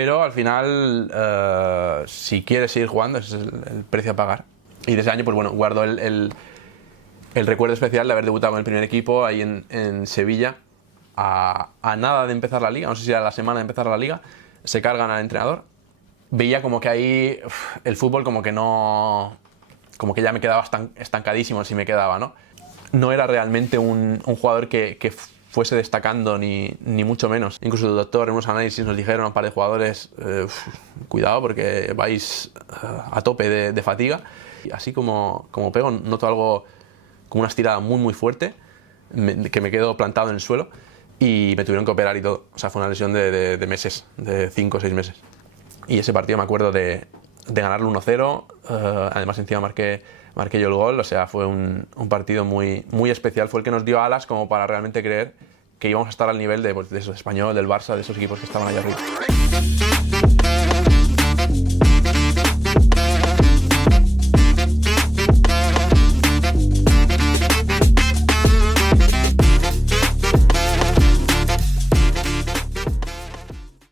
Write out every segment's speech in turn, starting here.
Pero al final, si quieres seguir jugando, ese es el precio a pagar. Y de ese año, pues bueno, guardo el recuerdo especial de haber debutado con el primer equipo ahí en Sevilla, a nada de empezar la liga, no sé si era la semana de empezar la liga, se cargan al entrenador. Veía como que ahí el fútbol como que no, como que ya me quedaba estancadísimo si me quedaba, ¿no? No era realmente un jugador que fuese destacando, ni mucho menos. Incluso el doctor en unos análisis nos dijeron a un par de jugadores, cuidado porque vais a tope de fatiga. Y así como pego, noto algo como una estirada muy fuerte, que me quedo plantado en el suelo y me tuvieron que operar y todo. O sea, fue una lesión de meses, de 5 o 6 meses. Y ese partido me acuerdo de ganarlo 1-0, además encima marqué yo el gol, o sea, fue un partido muy especial, fue el que nos dio alas como para realmente creer que íbamos a estar al nivel de esos Español, del Barça, de esos equipos que estaban allá arriba.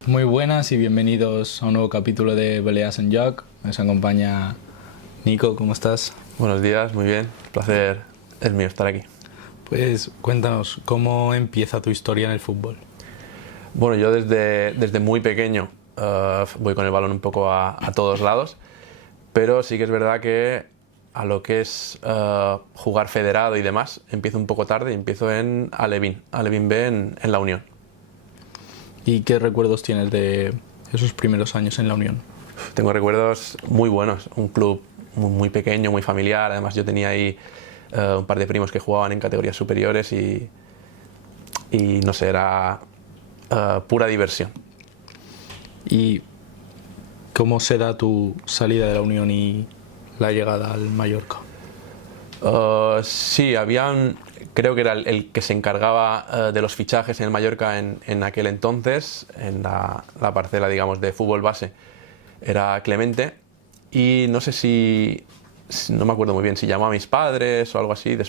Muy buenas y bienvenidos a un nuevo capítulo de Baleas en Joc. Nos acompaña Nico, ¿cómo estás? Buenos días, muy bien, el placer es mío estar aquí. Pues cuéntanos, ¿cómo empieza tu historia en el fútbol? Bueno, yo desde muy pequeño voy con el balón un poco a todos lados, pero sí que es verdad que a lo que es jugar federado y demás, empiezo un poco tarde, empiezo en Alevín B en La Unión. ¿Y qué recuerdos tienes de esos primeros años en La Unión? Tengo recuerdos muy buenos, un club muy pequeño, muy familiar, además yo tenía ahí un par de primos que jugaban en categorías superiores y no sé, era pura diversión. ¿Y cómo se da tu salida de La Unión y la llegada al Mallorca? Sí, creo que era el que se encargaba de los fichajes en el Mallorca en aquel entonces, en la parcela, digamos, de fútbol base, era Clemente, y no sé no me acuerdo muy bien si llamó a mis padres o algo así en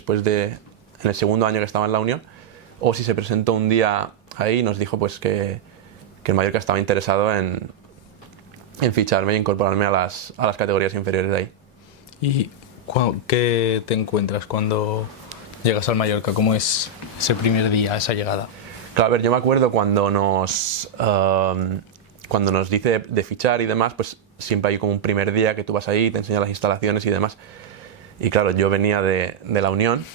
el segundo año que estaba en La Unión, o si se presentó un día ahí y nos dijo pues que el Mallorca estaba interesado en ficharme e incorporarme a las categorías inferiores de ahí. ¿Y qué te encuentras cuando llegas al Mallorca? ¿Cómo es ese primer día, esa llegada? Claro, a ver, yo me acuerdo cuando nos dice de fichar y demás, pues siempre hay como un primer día que tú vas ahí, te enseñan las instalaciones y demás. Y claro, yo venía de La Unión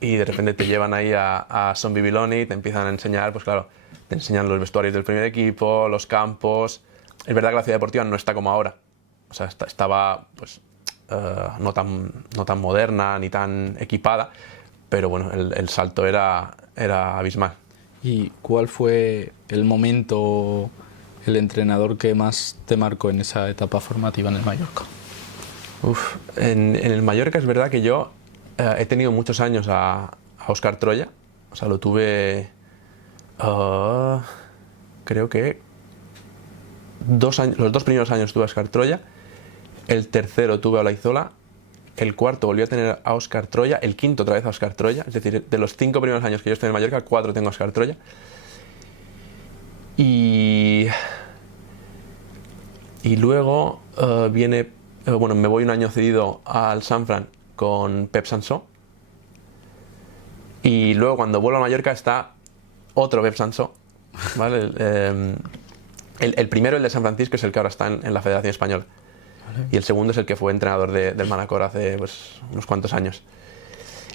y de repente te llevan ahí a Son Bibiloni y te empiezan a enseñar, pues claro, te enseñan los vestuarios del primer equipo, los campos. Es verdad que la ciudad deportiva no está como ahora. O sea, estaba pues no tan moderna ni tan equipada, pero bueno, el salto era abismal. ¿Y cuál fue el momento, el entrenador que más te marcó en esa etapa formativa en el Mallorca? En el Mallorca es verdad que yo he tenido muchos años a Óscar Troya, o sea, lo tuve, creo que 2 años, los 2 primeros años tuve a Óscar Troya, el tercero tuve a Olaizola, el cuarto volví a tener a Óscar Troya, el quinto otra vez a Óscar Troya, es decir, de los 5 primeros años que yo estoy en el Mallorca, 4 tengo a Óscar Troya. Y luego me voy un año cedido al Sanfran con Pep Sansó. Y luego cuando vuelvo a Mallorca está otro Pep Sansó, ¿vale? El primero, el de San Francisco, es el que ahora está en la Federación Española. Vale. Y el segundo es el que fue entrenador del Manacor hace pues, unos cuantos años.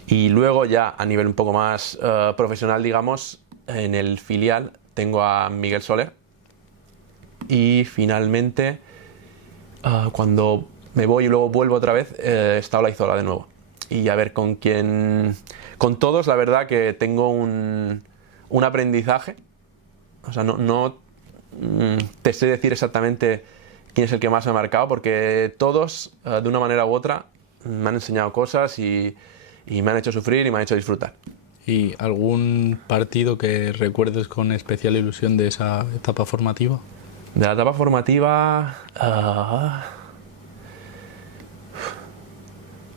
Y luego ya a nivel un poco más profesional, digamos, en el filial tengo a Miguel Soler. Y finalmente, cuando me voy y luego vuelvo otra vvez, está Olaizola de nuevo. Y a ver con quién... Con todos, la verdad que tengo un aprendizaje. O sea, no te sé decir exactamente quién es el que más me ha marcado, porque todos, de una manera u otra, me han enseñado cosas y me han hecho sufrir y me han hecho disfrutar. ¿Y algún partido que recuerdes con especial ilusión de esa etapa formativa? De la etapa formativa...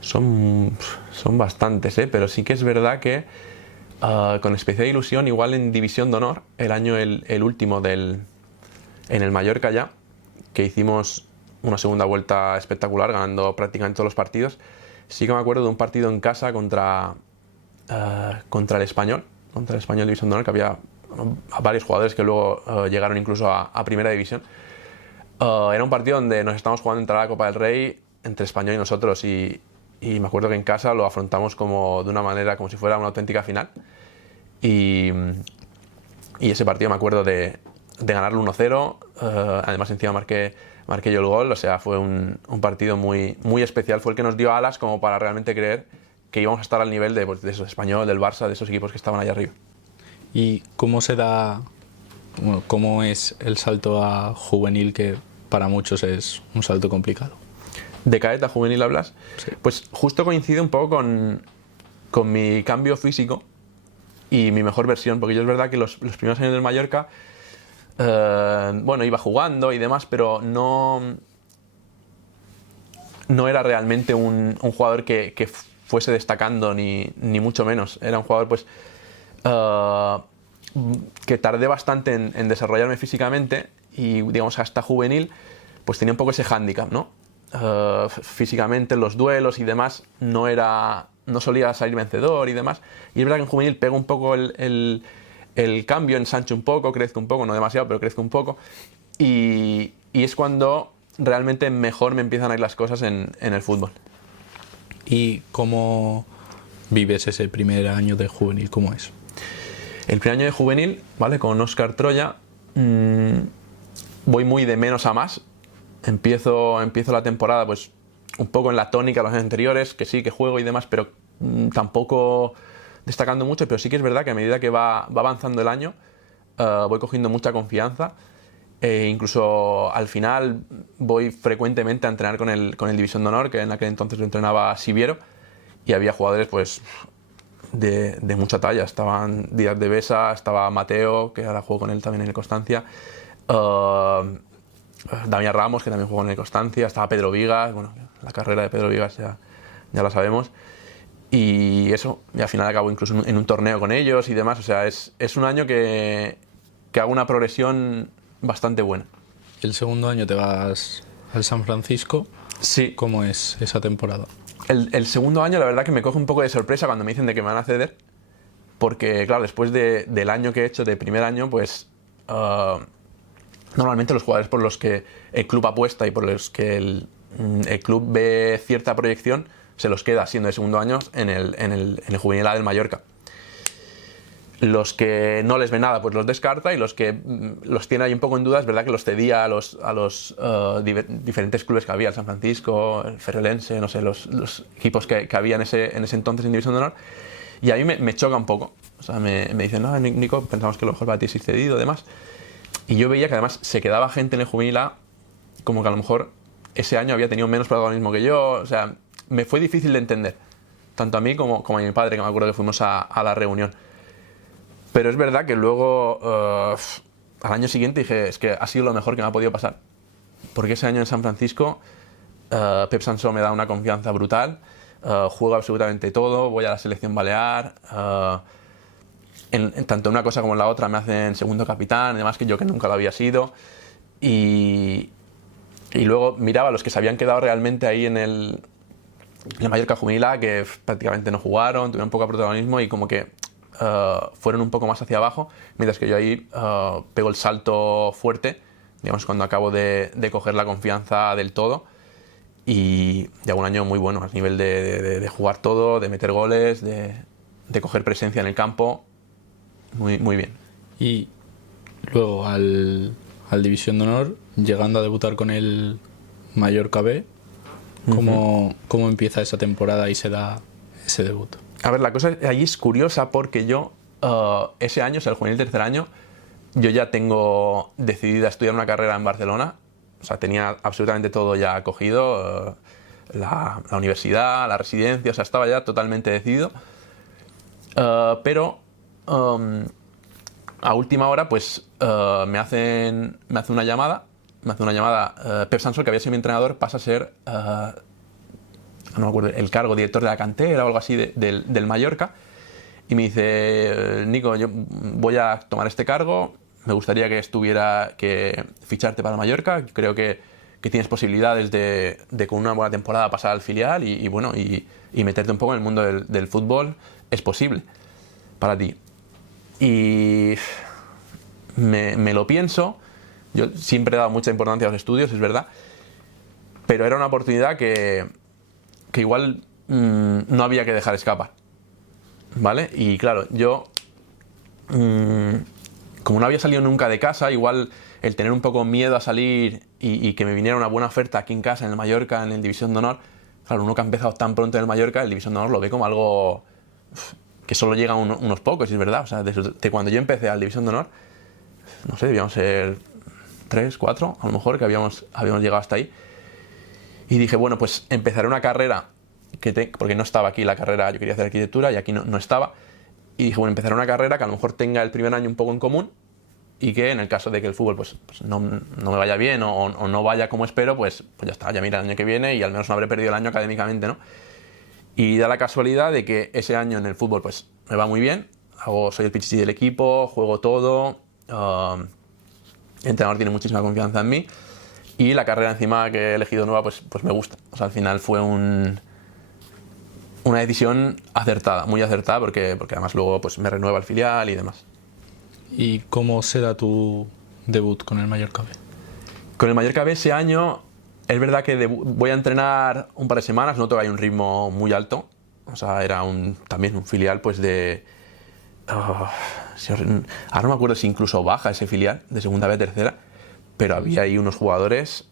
son bastantes, pero sí que es verdad que con especial ilusión, igual en División de Honor, el año el último del en el Mallorca ya, que hicimos una segunda vuelta espectacular, ganando prácticamente todos los partidos. Sí que me acuerdo de un partido en casa contra el Español División de Honor, que había varios jugadores que luego llegaron incluso a Primera División. Era un partido donde nos estábamos jugando entrar a la Copa del Rey entre Español y nosotros, y me acuerdo que en casa lo afrontamos como de una manera, como si fuera una auténtica final. Y ese partido me acuerdo de ganarlo 1-0, además encima marqué yo el gol, o sea, fue un partido muy, muy especial, fue el que nos dio alas como para realmente creer que íbamos a estar al nivel de esos Español, del Barça, de esos equipos que estaban allá arriba. ¿Y cómo se da, bueno, cómo es el salto a juvenil, que para muchos es un salto complicado? ¿De cadete a juvenil hablas? Sí. Pues justo coincide un poco con mi cambio físico y mi mejor versión, porque yo es verdad que los primeros años del Mallorca, bueno, iba jugando y demás, pero no era realmente un jugador que fuese destacando, ni mucho menos. Era un jugador pues que tardé bastante en desarrollarme físicamente, y digamos hasta juvenil pues tenía un poco ese hándicap, ¿no? Físicamente en los duelos y demás no solía salir vencedor y demás, y es verdad que en juvenil pego un poco el cambio, ensancho un poco, crezco un poco, no demasiado, pero crezco un poco, y es cuando realmente mejor me empiezan a ir las cosas en el fútbol. ¿Y cómo vives ese primer año de juvenil? ¿Cómo es? El primer año de juvenil, ¿vale? Con Óscar Troya, voy muy de menos a más. Empiezo la temporada pues un poco en la tónica de los años anteriores, que sí, que juego y demás, pero tampoco destacando mucho. Pero sí que es verdad que a medida que va avanzando el año, voy cogiendo mucha confianza. Incluso al final voy frecuentemente a entrenar con el División de Honor, que en aquel entonces lo entrenaba Siviero, y había jugadores pues de mucha talla. Estaban Díaz de Besa, estaba Mateo, que ahora juego con él también en el Constancia, Damián Ramos, que también jugó en el Constancia, estaba Pedro Vigas. Bueno, la carrera de Pedro Vigas ya la sabemos, y eso, y al final acabo incluso en un torneo con ellos y demás. O sea, es un año que hago una progresión bastante buena. El segundo año te vas al San Francisco. Sí. ¿Cómo es esa temporada? El segundo año, la verdad que me coge un poco de sorpresa cuando me dicen de que me van a ceder, porque claro, después del año que he hecho de primer año, pues normalmente los jugadores por los que el club apuesta y por los que el club ve cierta proyección, se los queda siendo de segundo año en el juvenil A del Mallorca. Los que no les ve nada, pues los descarta, y los que los tiene ahí un poco en duda, es verdad que los cedía a los diferentes clubes que había, el San Francisco, el Ferrolense, no sé, los equipos que había en ese entonces en División de Honor, y a mí me choca un poco. O sea, me dicen, no, Nico, pensamos que lo mejor para ti es ir cedido y demás. Y yo veía que además se quedaba gente en el juvenil A, como que a lo mejor ese año había tenido menos protagonismo que yo. O sea, me fue difícil de entender, tanto a mí como a mi padre, que me acuerdo que fuimos a la reunión. Pero es verdad que luego, al año siguiente, dije, es que ha sido lo mejor que me ha podido pasar. Porque ese año en San Francisco, Pep Sansó me da una confianza brutal, juego absolutamente todo, voy a la selección balear, tanto en una cosa como en la otra me hacen segundo capitán, además que yo que nunca lo había sido. Y luego miraba a los que se habían quedado realmente ahí en el Mallorca Juvenil A, que prácticamente no jugaron, tuvieron poco protagonismo, y como que fueron un poco más hacia abajo, mientras que yo ahí pego el salto fuerte, digamos, cuando acabo de coger la confianza del todo, y hago un año muy bueno a nivel de jugar todo, de meter goles, de coger presencia en el campo, muy, muy bien. Y luego al División de Honor, llegando a debutar con el Mallorca B, ¿cómo empieza esa temporada y se da ese debut? A ver, la cosa allí es curiosa, porque yo ese año, o sea, el juvenil tercer año, yo ya tengo decidida estudiar una carrera en Barcelona. O sea, tenía absolutamente todo ya cogido, la universidad, la residencia, o sea, estaba ya totalmente decidido. Pero a última hora, pues me hace una llamada Pep Sansó, que había sido mi entrenador, pasa a ser no me acuerdo, el cargo director de la cantera o algo así del Mallorca, y me dice, Nico, yo voy a tomar este cargo, me gustaría que ficharte para Mallorca. Creo que tienes posibilidades de con una buena temporada pasar al filial y meterte un poco en el mundo del fútbol. Es posible para ti. Y me lo pienso. Yo siempre he dado mucha importancia a los estudios, es verdad, pero era una oportunidad que igual no había que dejar escapar, ¿vale? Y claro, yo como no había salido nunca de casa, igual el tener un poco miedo a salir y que me viniera una buena oferta aquí en casa, en el Mallorca, en el División de Honor, claro, uno que ha empezado tan pronto en el Mallorca, el División de Honor lo ve como algo que solo llegan unos pocos, y es verdad. O sea, desde cuando yo empecé al División de Honor, no sé, debíamos ser 3, 4, a lo mejor, que habíamos llegado hasta ahí. Y dije, bueno, pues empezaré una carrera, porque no estaba aquí la carrera, yo quería hacer arquitectura y aquí no estaba. Y dije, bueno, empezaré una carrera que a lo mejor tenga el primer año un poco en común y que en el caso de que el fútbol pues no me vaya bien o no vaya como espero, pues ya está, ya mira el año que viene y al menos no habré perdido el año académicamente, ¿no? Y da la casualidad de que ese año en el fútbol pues me va muy bien, soy el pichichi del equipo, juego todo, el entrenador tiene muchísima confianza en mí y la carrera encima que he elegido nueva pues me gusta. O sea, al final fue una decisión acertada, muy acertada, porque además luego pues me renueva el filial y demás. ¿Y cómo será tu debut con el Mallorca B? Con el Mallorca B ese año es verdad que voy a entrenar un par de semanas, noto que hay un ritmo muy alto. O sea, era también un filial pues de... ahora no me acuerdo si incluso baja ese filial, de segunda B a tercera, pero había ahí unos jugadores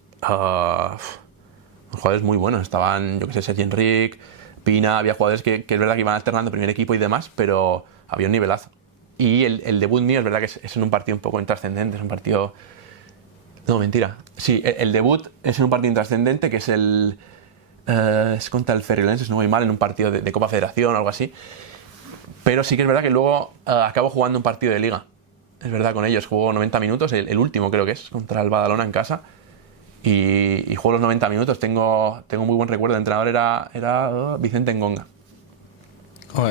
muy buenos. Estaban, yo que sé, Sergi Enric, Pina, había jugadores que es verdad que iban alternando primer equipo y demás, pero había un nivelazo. Y el debut mío es verdad que es en un partido un poco intrascendente, es un partido... No, mentira. Sí, el debut es en un partido intrascendente que es es contra el Ferriolense, no voy mal, en un partido de Copa Federación o algo así. Pero sí que es verdad que luego acabo jugando un partido de liga. Es verdad, con ellos juego 90 minutos, el último creo que es, contra el Badalona en casa. Y juego los 90 minutos, tengo muy buen recuerdo. El entrenador era Vicente Ngonga.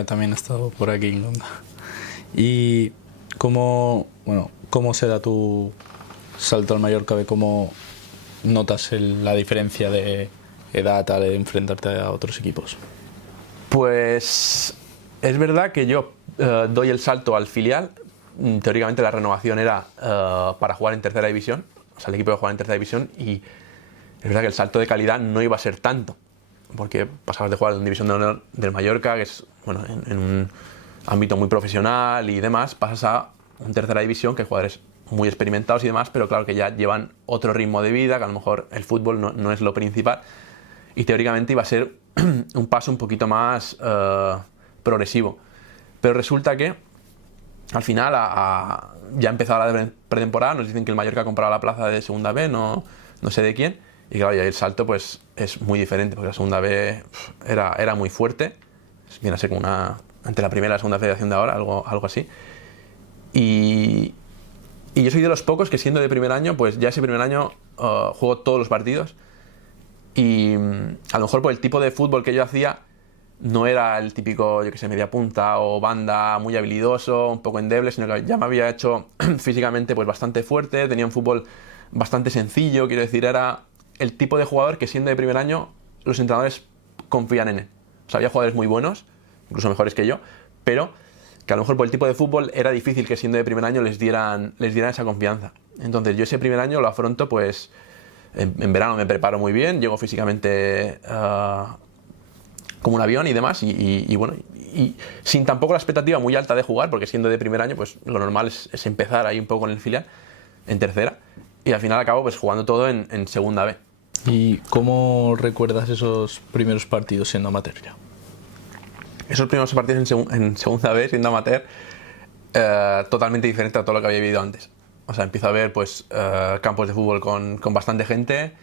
También he estado por aquí en Ngonga. ¿Y cómo se da tu salto al Mallorca B? ¿Cómo notas la diferencia de edad al enfrentarte a otros equipos? Pues es verdad que yo doy el salto al filial. Teóricamente la renovación era para jugar en tercera división, o sea, el equipo iba a jugar en tercera división, y es verdad que el salto de calidad no iba a ser tanto, porque pasabas de jugar en división de honor del Mallorca, que es bueno, en un ámbito muy profesional y demás, pasas a una tercera división, que hay jugadores muy experimentados y demás, pero claro que ya llevan otro ritmo de vida, que a lo mejor el fútbol no es lo principal, y teóricamente iba a ser un paso un poquito más progresivo. Pero resulta que al final ya empezaba la pretemporada, nos dicen que el Mallorca ha comprado la plaza de segunda B, no sé de quién, y claro, ya el salto pues es muy diferente, porque la segunda B era muy fuerte, viene a ser como entre la primera y la segunda federación de ahora, algo así. Y yo soy de los pocos que, siendo de primer año, pues ya ese primer año juego todos los partidos, y a lo mejor por el tipo de fútbol que yo hacía no era el típico, yo que sé, media punta o banda muy habilidoso, un poco endeble, sino que ya me había hecho físicamente pues bastante fuerte, tenía un fútbol bastante sencillo, quiero decir, era el tipo de jugador que, siendo de primer año, los entrenadores confían en él. O sea, había jugadores muy buenos, incluso mejores que yo, pero que a lo mejor por el tipo de fútbol era difícil que, siendo de primer año, les dieran esa confianza. Entonces yo ese primer año lo afronto pues en verano, me preparo muy bien, llego físicamente como un avión y demás, y bueno, y sin tampoco la expectativa muy alta de jugar, porque siendo de primer año pues lo normal es empezar ahí un poco en el filial, en tercera, y al final acabo pues jugando todo en segunda B. ¿Y cómo recuerdas esos primeros partidos siendo amateur ya? Esos primeros partidos en segunda B, siendo amateur, totalmente diferente a todo lo que había vivido antes. O sea, empiezo a ver pues campos de fútbol con bastante gente,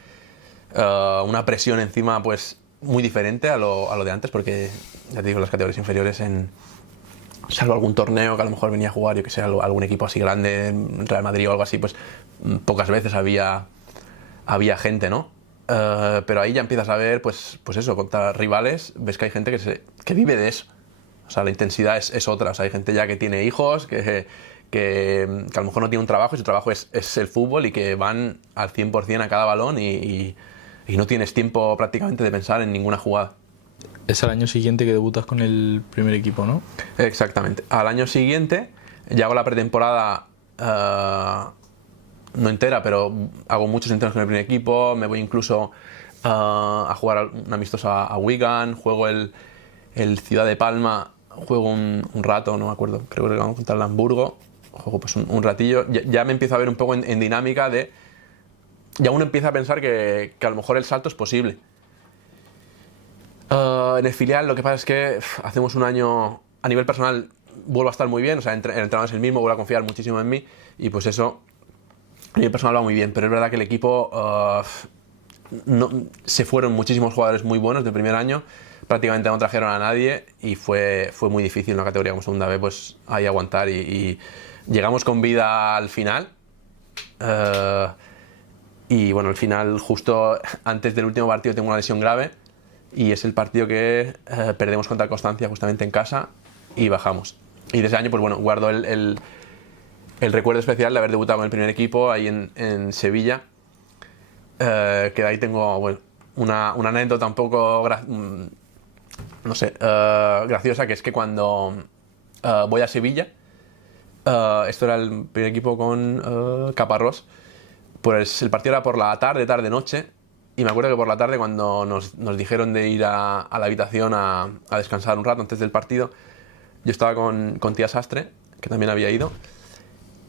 una presión encima pues muy diferente a lo de antes, porque ya te digo, las categorías inferiores, salvo algún torneo que a lo mejor venía a jugar, yo que sé, algún equipo así grande, Real Madrid o algo así, pues pocas veces había gente, ¿no? Pero ahí ya empiezas a ver, pues eso, contra rivales, ves que hay gente que vive de eso. O sea, la intensidad es otra. O sea, hay gente ya que tiene hijos, que que a lo mejor no tiene un trabajo y su trabajo es el fútbol y que van al 100% a cada balón y no tienes tiempo prácticamente de pensar en ninguna jugada. Es al año siguiente que debutas con el primer equipo, ¿no? Exactamente. Al año siguiente ya hago la pretemporada, no entera, pero hago muchos entrenos con el primer equipo, me voy incluso a jugar un amistoso a Wigan, juego el Ciudad de Palma, juego un rato, no me acuerdo, creo que vamos contra el Hamburgo, juego pues un ratillo, ya me empiezo a ver un poco en dinámica de... Ya uno empieza a pensar que a lo mejor el salto es posible. En el filial lo que pasa es que hacemos un año, a nivel personal vuelvo a estar muy bien, o sea, el entrenador es el mismo, vuelvo a confiar muchísimo en mí y pues eso a nivel personal va muy bien, pero es verdad que el equipo se fueron muchísimos jugadores muy buenos del primer año, prácticamente no trajeron a nadie y fue muy difícil en una categoría como segunda B pues ahí aguantar y llegamos con vida al final. Y bueno, al final, justo antes del último partido, tengo una lesión grave y es el partido que perdemos contra Constancia justamente en casa y bajamos. Y de ese año, pues bueno, guardo el recuerdo especial de haber debutado en el primer equipo ahí en Sevilla, que de ahí tengo bueno, una anécdota un poco, no sé, graciosa, que es que cuando voy a Sevilla, esto era el primer equipo con Caparrós, pues el partido era por la tarde, noche, y me acuerdo que por la tarde cuando nos dijeron de ir a la habitación a descansar un rato antes del partido, yo estaba con tía Sastre, que también había ido,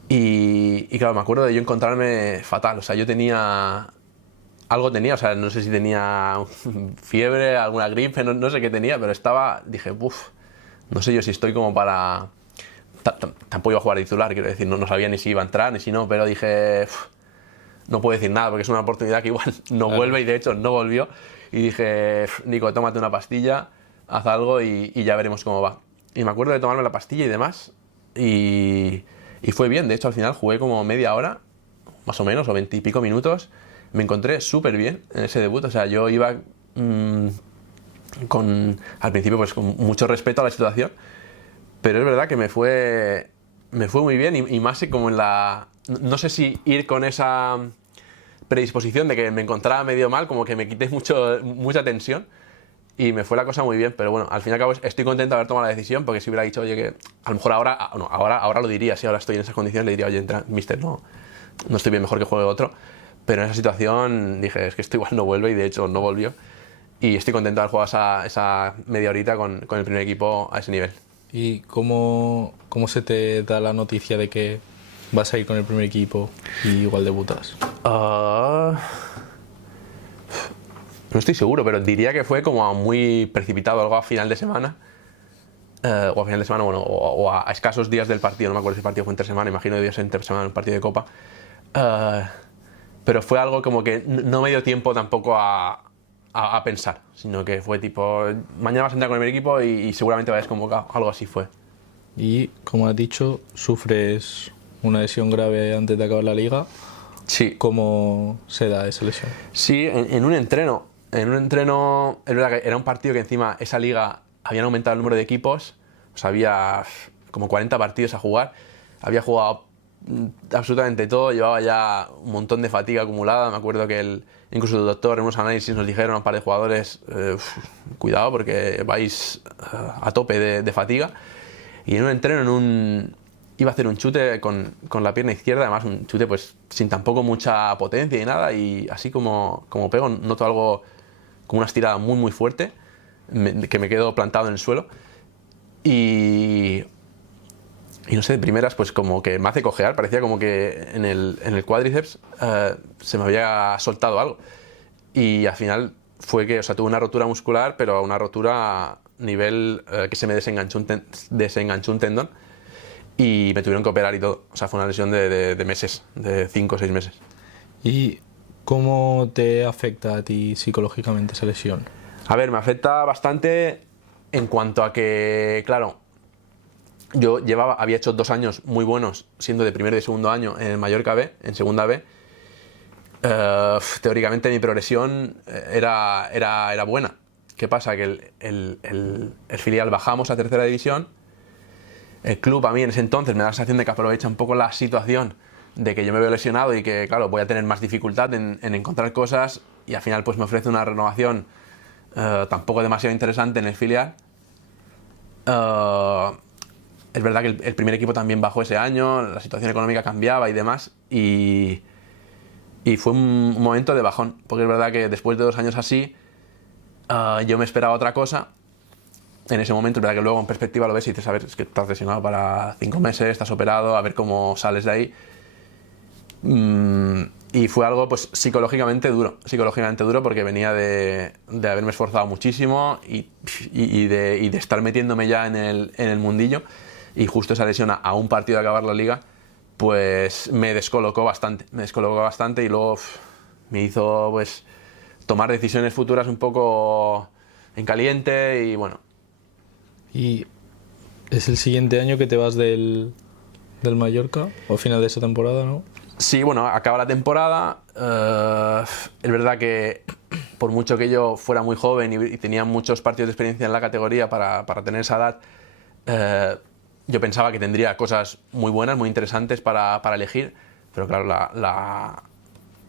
y claro, me acuerdo de yo encontrarme fatal, o sea, yo algo tenía, o sea, no sé si tenía fiebre, alguna gripe, no sé qué tenía, pero dije, uff, no sé yo si estoy como para... Tampoco iba a jugar de titular, quiero decir, no sabía ni si iba a entrar ni si no, pero dije... No puedo decir nada porque es una oportunidad que igual no vuelve y de hecho no volvió. Y dije, Nico, tómate una pastilla, haz algo y ya veremos cómo va. Y me acuerdo de tomarme la pastilla y demás y fue bien. De hecho, al final jugué como media hora, más o menos, o 20 y pico minutos. Me encontré súper bien en ese debut. O sea, yo iba al principio pues con mucho respeto a la situación, pero es verdad que me fue muy bien y más como en la... No sé si ir con esa predisposición de que me encontraba medio mal, como que me quité mucha tensión y me fue la cosa muy bien, pero bueno, al fin y al cabo estoy contento de haber tomado la decisión porque si hubiera dicho, oye, que a lo mejor ahora lo diría, si ahora estoy en esas condiciones le diría, oye, entra, mister, no estoy bien, mejor que juegue otro, pero en esa situación dije, es que esto igual no vuelve y de hecho no volvió y estoy contento de haber jugado esa media horita con el primer equipo a ese nivel. ¿Y cómo se te da la noticia de que vas a ir con el primer equipo y igual debutas? No estoy seguro, pero diría que fue como muy precipitado, algo a final de semana. O a final de semana, bueno, o a escasos días del partido. No me acuerdo si el partido fue entre semana, imagino que debía ser entre semana un partido de Copa. Pero fue algo como que no me dio tiempo tampoco a pensar, sino que fue tipo, mañana vas a entrar con el primer equipo y seguramente vayas convocado. Algo así fue. Y, como has dicho, sufres una lesión grave antes de acabar la liga. Sí. ¿Cómo se da esa lesión? Sí, en un entreno. En un entreno, es verdad que era un partido que encima esa liga habían aumentado el número de equipos, o sea, había como 40 partidos a jugar, había jugado absolutamente todo, llevaba ya un montón de fatiga acumulada, me acuerdo que incluso el doctor en unos análisis nos dijeron a un par de jugadores, cuidado porque vais a tope de fatiga, y en un entreno, iba a hacer un chute con la pierna izquierda, además un chute pues sin tampoco mucha potencia y nada, y así como pego, noto algo como una estirada muy fuerte, que me quedo plantado en el suelo, y no sé, de primeras pues como que me hace cojear, parecía como que en el cuádriceps se me había soltado algo, y al final fue que, o sea, tuve una rotura muscular, pero una rotura a nivel que se me desenganchó un tendón, y me tuvieron que operar y todo. O sea, fue una lesión de meses, de 5 o 6 meses. ¿Y cómo te afecta a ti psicológicamente esa lesión? A ver, me afecta bastante en cuanto a que, claro, yo había hecho 2 años muy buenos siendo de primer y de segundo año en el Mallorca B, en segunda B. Teóricamente mi progresión era buena. ¿Qué pasa? Que el filial bajamos a tercera división. el club a mí en ese entonces me da la sensación de que aprovecha un poco la situación de que yo me veo lesionado y que, claro, voy a tener más dificultad en encontrar cosas, y al final pues me ofrece una renovación tampoco demasiado interesante en el filial. Es verdad que el primer equipo también bajó ese año, la situación económica cambiaba y demás, y fue un momento de bajón, porque es verdad que después de 2 años así, yo me esperaba otra cosa. En ese momento es verdad que luego en perspectiva lo ves y dices, a ver, es que estás lesionado para 5 meses, estás operado, a ver cómo sales de ahí. Y fue algo pues psicológicamente duro, porque venía de haberme esforzado muchísimo y de estar metiéndome ya en el mundillo, y justo esa lesión a un partido de acabar la liga pues me descolocó bastante y luego me hizo pues tomar decisiones futuras un poco en caliente, y bueno. ¿Y es el siguiente año que te vas del Mallorca, o final de esa temporada, no? Sí, bueno, acaba la temporada. Es verdad que por mucho que yo fuera muy joven y tenía muchos partidos de experiencia en la categoría para tener esa edad, yo pensaba que tendría cosas muy buenas, muy interesantes para elegir, pero claro,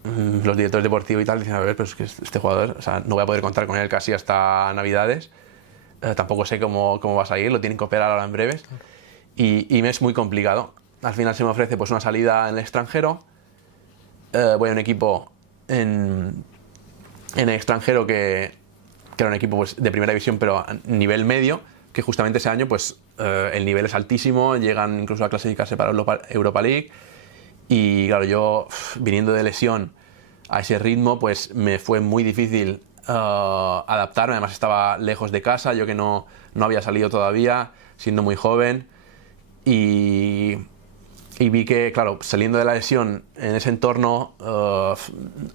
los directores deportivos y tal dicen, a ver, pero es que este jugador, o sea, no voy a poder contar con él casi hasta Navidades, tampoco sé cómo va a salir, lo tienen que operar ahora en breves, y me es muy complicado. Al final se me ofrece pues una salida en el extranjero, voy a un equipo en el extranjero que era un equipo pues de primera división pero a nivel medio, que justamente ese año pues el nivel es altísimo, llegan incluso a clasificarse para Europa League, y claro, yo viniendo de lesión a ese ritmo pues me fue muy difícil adaptarme. Además estaba lejos de casa, yo que no había salido todavía, siendo muy joven, y vi que, claro, saliendo de la lesión en ese entorno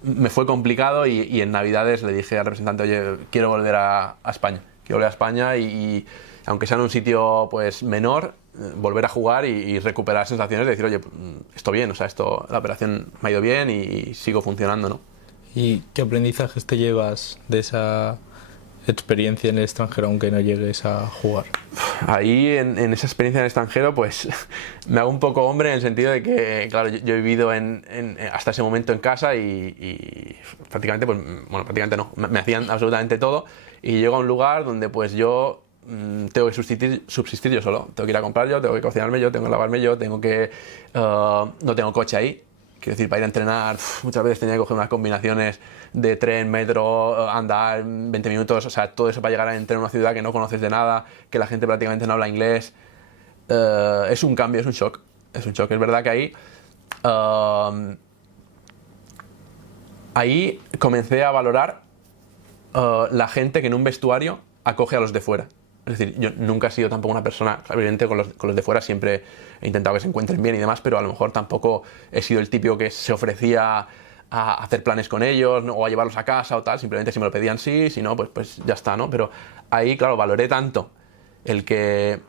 me fue complicado, y en Navidades le dije al representante, oye, quiero volver a España. Quiero volver a España y aunque sea en un sitio pues menor, volver a jugar y recuperar sensaciones de decir, oye, esto bien, o sea, la operación me ha ido bien y sigo funcionando, ¿no? ¿Y qué aprendizajes te llevas de esa experiencia en el extranjero, aunque no llegues a jugar? Ahí, en esa experiencia en el extranjero, pues me hago un poco hombre, en el sentido de que, claro, yo he vivido hasta ese momento en casa y prácticamente, pues, bueno, prácticamente no, me hacían absolutamente todo, y llego a un lugar donde pues yo tengo que subsistir yo solo, tengo que ir a comprar yo, tengo que cocinarme yo, tengo que lavarme yo, no tengo coche ahí. Quiero decir, para ir a entrenar, muchas veces tenía que coger unas combinaciones de tren, metro, andar 20 minutos, o sea, todo eso para llegar a entrar en una ciudad que no conoces de nada, que la gente prácticamente no habla inglés. Es un cambio, es un shock. Es un shock. Es verdad que ahí comencé a valorar la gente que en un vestuario acoge a los de fuera. Es decir, yo nunca he sido tampoco una persona, evidentemente con los de fuera siempre he intentado que se encuentren bien y demás, pero a lo mejor tampoco he sido el típico que se ofrecía a hacer planes con ellos, ¿no? O a llevarlos a casa o tal. Simplemente si me lo pedían sí, si no, pues ya está, ¿no? Pero ahí, claro, valoré tanto el que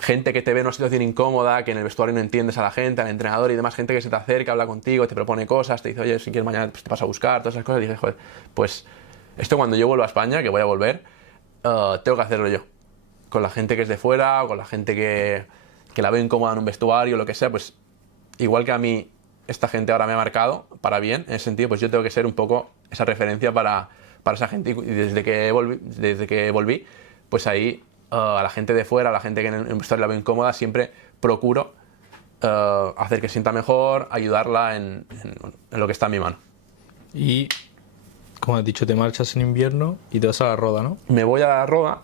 gente que te ve en una situación incómoda, que en el vestuario no entiendes a la gente, al entrenador y demás, gente que se te acerca, habla contigo, te propone cosas, te dice, oye, si quieres mañana pues te vas a buscar, todas esas cosas. Y dije, joder, pues esto cuando yo vuelva a España, que voy a volver, tengo que hacerlo yo. Con la gente que es de fuera, o con la gente que la veo incómoda en un vestuario, lo que sea, pues igual que a mí esta gente ahora me ha marcado para bien, en ese sentido, pues yo tengo que ser un poco esa referencia para esa gente. Y desde que volví, pues ahí a la gente de fuera, a la gente que en el vestuario la veo incómoda, siempre procuro hacer que se sienta mejor, ayudarla en lo que está en mi mano. Y, como has dicho, te marchas en invierno y te vas a la Roda, ¿no? Me voy a la Roda.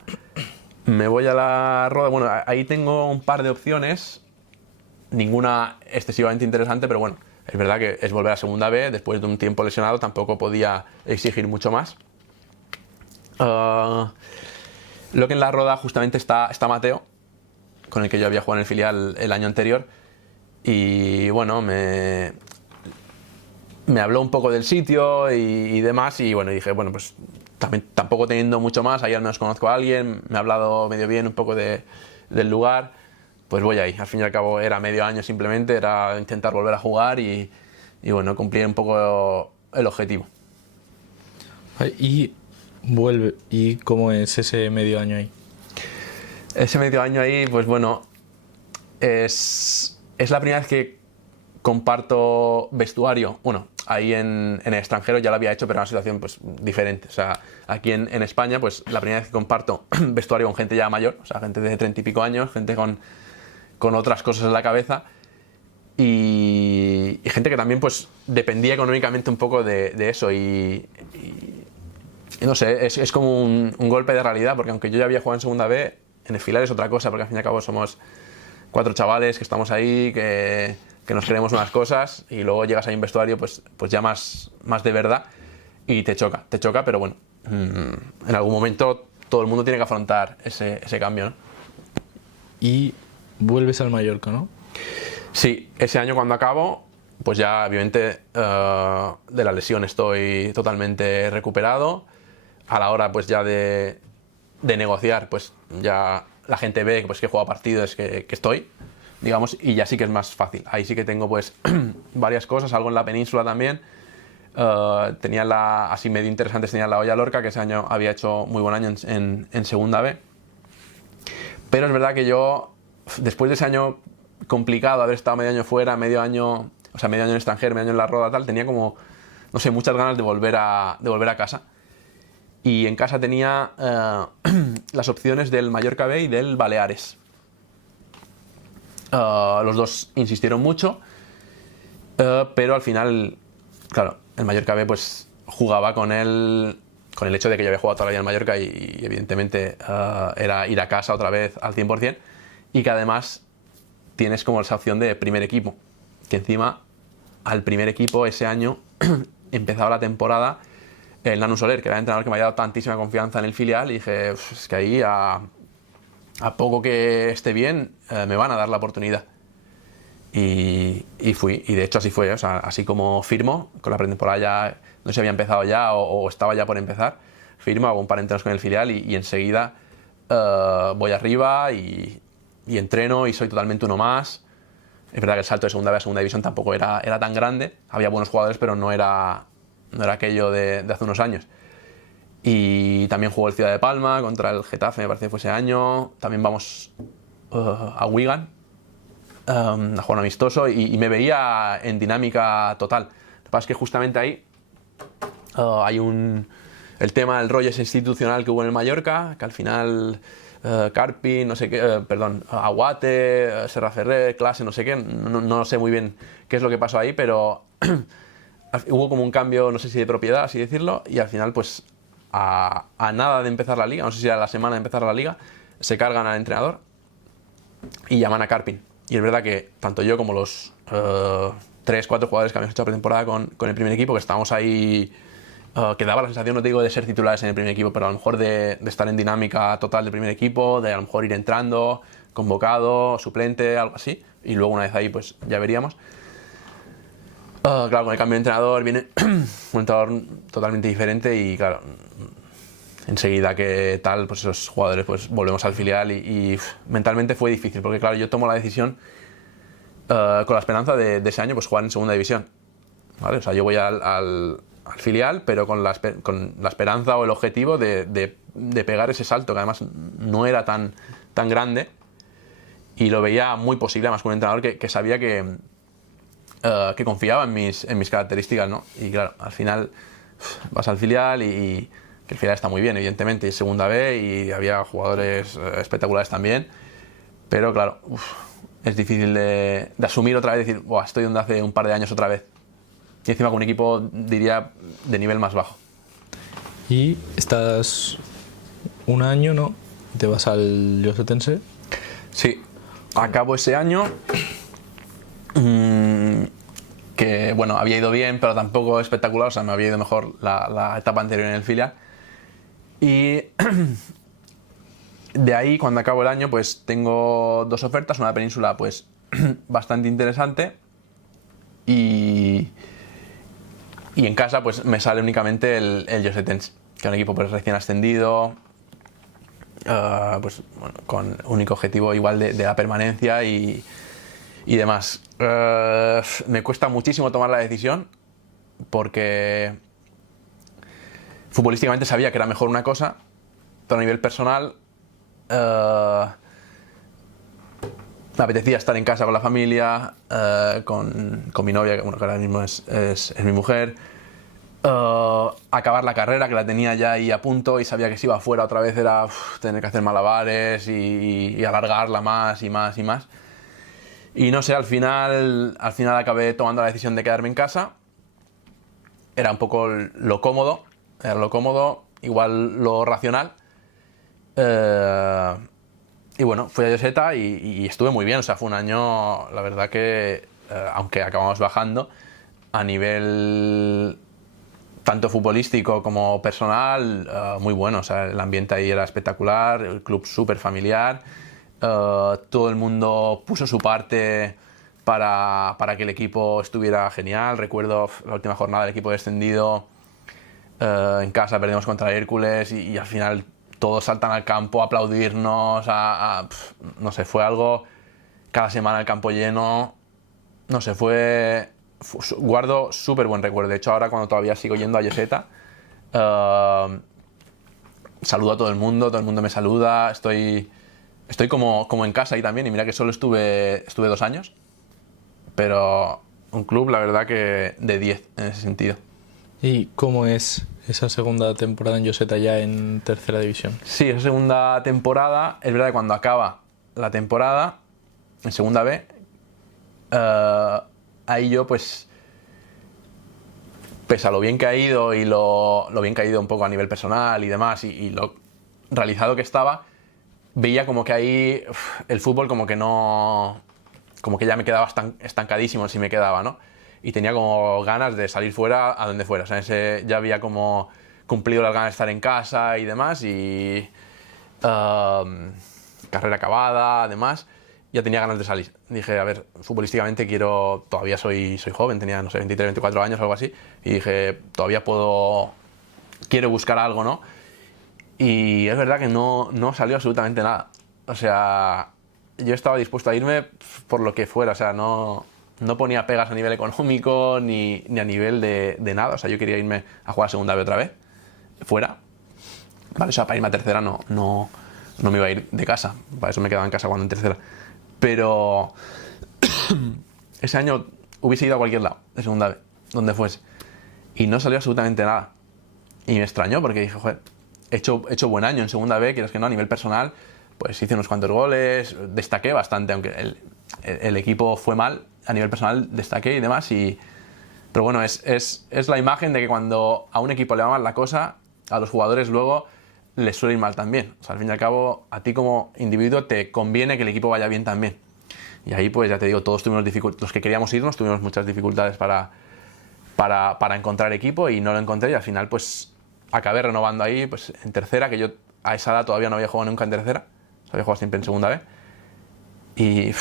Bueno, ahí tengo un par de opciones, ninguna excesivamente interesante, pero bueno, es verdad que es volver a segunda B, después de un tiempo lesionado tampoco podía exigir mucho más. Lo que en la Roda justamente está Mateo, con el que yo había jugado en el filial el año anterior, y bueno, me habló un poco del sitio y demás, y bueno, dije, bueno, pues tampoco teniendo mucho más, ahí al menos conozco a alguien, me ha hablado medio bien un poco del lugar, pues voy ahí. Al fin y al cabo era medio año simplemente, era intentar volver a jugar y bueno, cumplir un poco el objetivo. Y vuelve, ¿y cómo es ese medio año ahí? Ese medio año ahí, pues bueno, es la primera vez que comparto vestuario. Bueno, ahí en el extranjero ya lo había hecho, pero en una situación pues diferente. O sea, aquí en España, pues la primera vez que comparto vestuario con gente ya mayor, o sea, gente de 30 y pico años, gente con otras cosas en la cabeza y gente que también pues dependía económicamente un poco de eso y no sé, es como un golpe de realidad, porque aunque yo ya había jugado en segunda B, en el filial es otra cosa, porque al fin y al cabo somos 4 chavales que estamos ahí, que nos queremos unas cosas y luego llegas ahí a un vestuario pues ya más de verdad y te choca, pero bueno, en algún momento todo el mundo tiene que afrontar ese cambio, ¿no? Y vuelves al Mallorca, ¿no? Sí, ese año cuando acabo, pues ya obviamente de la lesión estoy totalmente recuperado. A la hora pues ya de negociar, pues ya la gente ve pues, que he jugado partidos, que estoy, digamos, y ya sí que es más fácil. Ahí sí que tengo pues varias cosas, algo en la península también. Tenía así medio interesantes, tenía la Hoya Lorca, que ese año había hecho muy buen año en segunda B. Pero es verdad que yo, después de ese año complicado, haber estado medio año fuera, medio año en extranjero, medio año en la Roda, tal, tenía como, no sé, muchas ganas de volver a casa. Y en casa tenía las opciones del Mallorca B y del Baleares. Los dos insistieron mucho, pero al final, claro, el Mallorca B pues jugaba con el hecho de que yo había jugado toda la vida en Mallorca y evidentemente era ir a casa otra vez al 100%, y que además tienes como esa opción de primer equipo, que encima al primer equipo ese año empezaba la temporada el Nanu Soler, que era el entrenador que me había dado tantísima confianza en el filial, y dije, es que ahí a poco que esté bien me van a dar la oportunidad. Y fui, y de hecho así fue, o sea, así como firmo, con la pretemporada ya, no sé si había empezado ya o estaba ya por empezar, firmo, hago un par de entrenos con el filial y enseguida voy arriba y entreno y soy totalmente uno más. Es verdad que el salto de segunda B a segunda división tampoco era tan grande, había buenos jugadores, pero no era aquello de hace unos años. Y también jugó el Ciudad de Palma contra el Getafe, me parece que fue ese año. También vamos a Wigan a jugar un amistoso y me veía en dinámica total. Lo que pasa es que justamente ahí hay el tema del rollo ese institucional que hubo en el Mallorca, que al final Carpi, no sé qué, perdón, Aguate, Serra Ferrer, Clase, no sé qué, no sé muy bien qué es lo que pasó ahí, pero hubo como un cambio, no sé si de propiedad, así decirlo, y al final pues a nada de empezar la liga, no sé si era la semana de empezar la liga, se cargan al entrenador y llaman a Carpin. Y es verdad que tanto yo como los 3-4 jugadores que habíamos hecho pretemporada con el primer equipo, que estábamos ahí, que daba la sensación, no te digo de ser titulares en el primer equipo, pero a lo mejor de estar en dinámica total del primer equipo, de a lo mejor ir entrando, convocado, suplente, algo así, y luego una vez ahí pues ya veríamos. Claro, con el cambio de entrenador viene un entrenador totalmente diferente y claro, enseguida que tal, pues esos jugadores pues volvemos al filial y mentalmente fue difícil, porque claro, yo tomo la decisión con la esperanza de ese año pues jugar en segunda división, ¿vale? O sea, yo voy al filial, pero con la esperanza o el objetivo de pegar ese salto, que además no era tan grande, y lo veía muy posible, además con un entrenador que sabía que confiaba en mis características, ¿no? Y claro, al final vas al filial y que el filial está muy bien, evidentemente, y es segunda B y había jugadores espectaculares también, pero claro, es difícil de asumir otra vez, decir, buah, estoy donde hace un par de años otra vez. Y encima con un equipo, diría, de nivel más bajo. Y estás un año, ¿no? Te vas al Llosetense. Sí, acabo ese año. Que bueno, había ido bien, pero tampoco espectacular, o sea, me había ido mejor la etapa anterior en el filial. Y de ahí, cuando acabo el año, pues tengo 2 ofertas, una de Península, pues bastante interesante, y en casa, pues me sale únicamente el Llosetense, que es un equipo pues recién ascendido, pues bueno, con único objetivo igual de la permanencia y demás. Me cuesta muchísimo tomar la decisión porque futbolísticamente sabía que era mejor una cosa, pero a nivel personal me apetecía estar en casa con la familia, con mi novia, que, bueno, que ahora mismo es mi mujer, acabar la carrera, que la tenía ya ahí a punto y sabía que si iba fuera otra vez era tener que hacer malabares y alargarla más y más y más. Y no sé, al final acabé tomando la decisión de quedarme en casa. Era un poco lo cómodo, igual lo racional. Y bueno, fui a Lloseta y estuve muy bien. O sea, fue un año, la verdad que, aunque acabamos bajando, a nivel tanto futbolístico como personal, muy bueno. O sea, el ambiente ahí era espectacular, el club súper familiar. Todo el mundo puso su parte para que el equipo estuviera genial. Recuerdo la última jornada del equipo descendido, en casa perdimos contra el Hércules y al final todos saltan al campo a aplaudirnos, no sé, fue algo, cada semana el campo lleno, no sé, guardo súper buen recuerdo. De hecho, ahora cuando todavía sigo yendo a Lloseta, saludo a todo el mundo me saluda, estoy como en casa ahí también, y mira que solo estuve 2 años, pero un club, la verdad que de 10 en ese sentido. ¿Y cómo es esa segunda temporada en Lloseta ya en tercera división? Sí, esa segunda temporada, es verdad que cuando acaba la temporada, en segunda B, ahí yo pues, pese a lo bien que ha ido y lo bien que ha ido un poco a nivel personal y demás, y lo realizado que estaba, veía como que ahí el fútbol como que no, como que ya me quedaba estancadísimo si me quedaba, ¿no? Y tenía como ganas de salir fuera a donde fuera. O sea, ya había como cumplido las ganas de estar en casa y demás, y carrera acabada, además, ya tenía ganas de salir. Dije, a ver, futbolísticamente todavía soy joven, tenía, no sé, 23, 24 años o algo así, y dije, todavía quiero buscar algo, ¿no? Y es verdad que no salió absolutamente nada. O sea, yo estaba dispuesto a irme por lo que fuera, o sea, no ponía pegas a nivel económico ni a nivel de nada. O sea, yo quería irme a jugar a segunda B otra vez, fuera. Vale, o sea, para irme a tercera no me iba a ir de casa, para eso me quedaba en casa cuando en tercera. Pero ese año hubiese ido a cualquier lado, de segunda B, donde fuese. Y no salió absolutamente nada. Y me extrañó porque dije, joder, he hecho buen año en segunda B, quieres que no, a nivel personal, pues hice unos cuantos goles, destaqué bastante, aunque el equipo fue mal, a nivel personal destaqué y demás. Pero bueno, es la imagen de que cuando a un equipo le va mal la cosa, a los jugadores luego les suele ir mal también. O sea, al fin y al cabo, a ti como individuo te conviene que el equipo vaya bien también. Y ahí, pues ya te digo, todos tuvimos dificultades, los que queríamos irnos tuvimos muchas dificultades para encontrar equipo, y no lo encontré, y al final pues acabé renovando ahí pues en tercera, que yo a esa edad todavía no había jugado nunca en tercera, había jugado siempre en segunda B. Y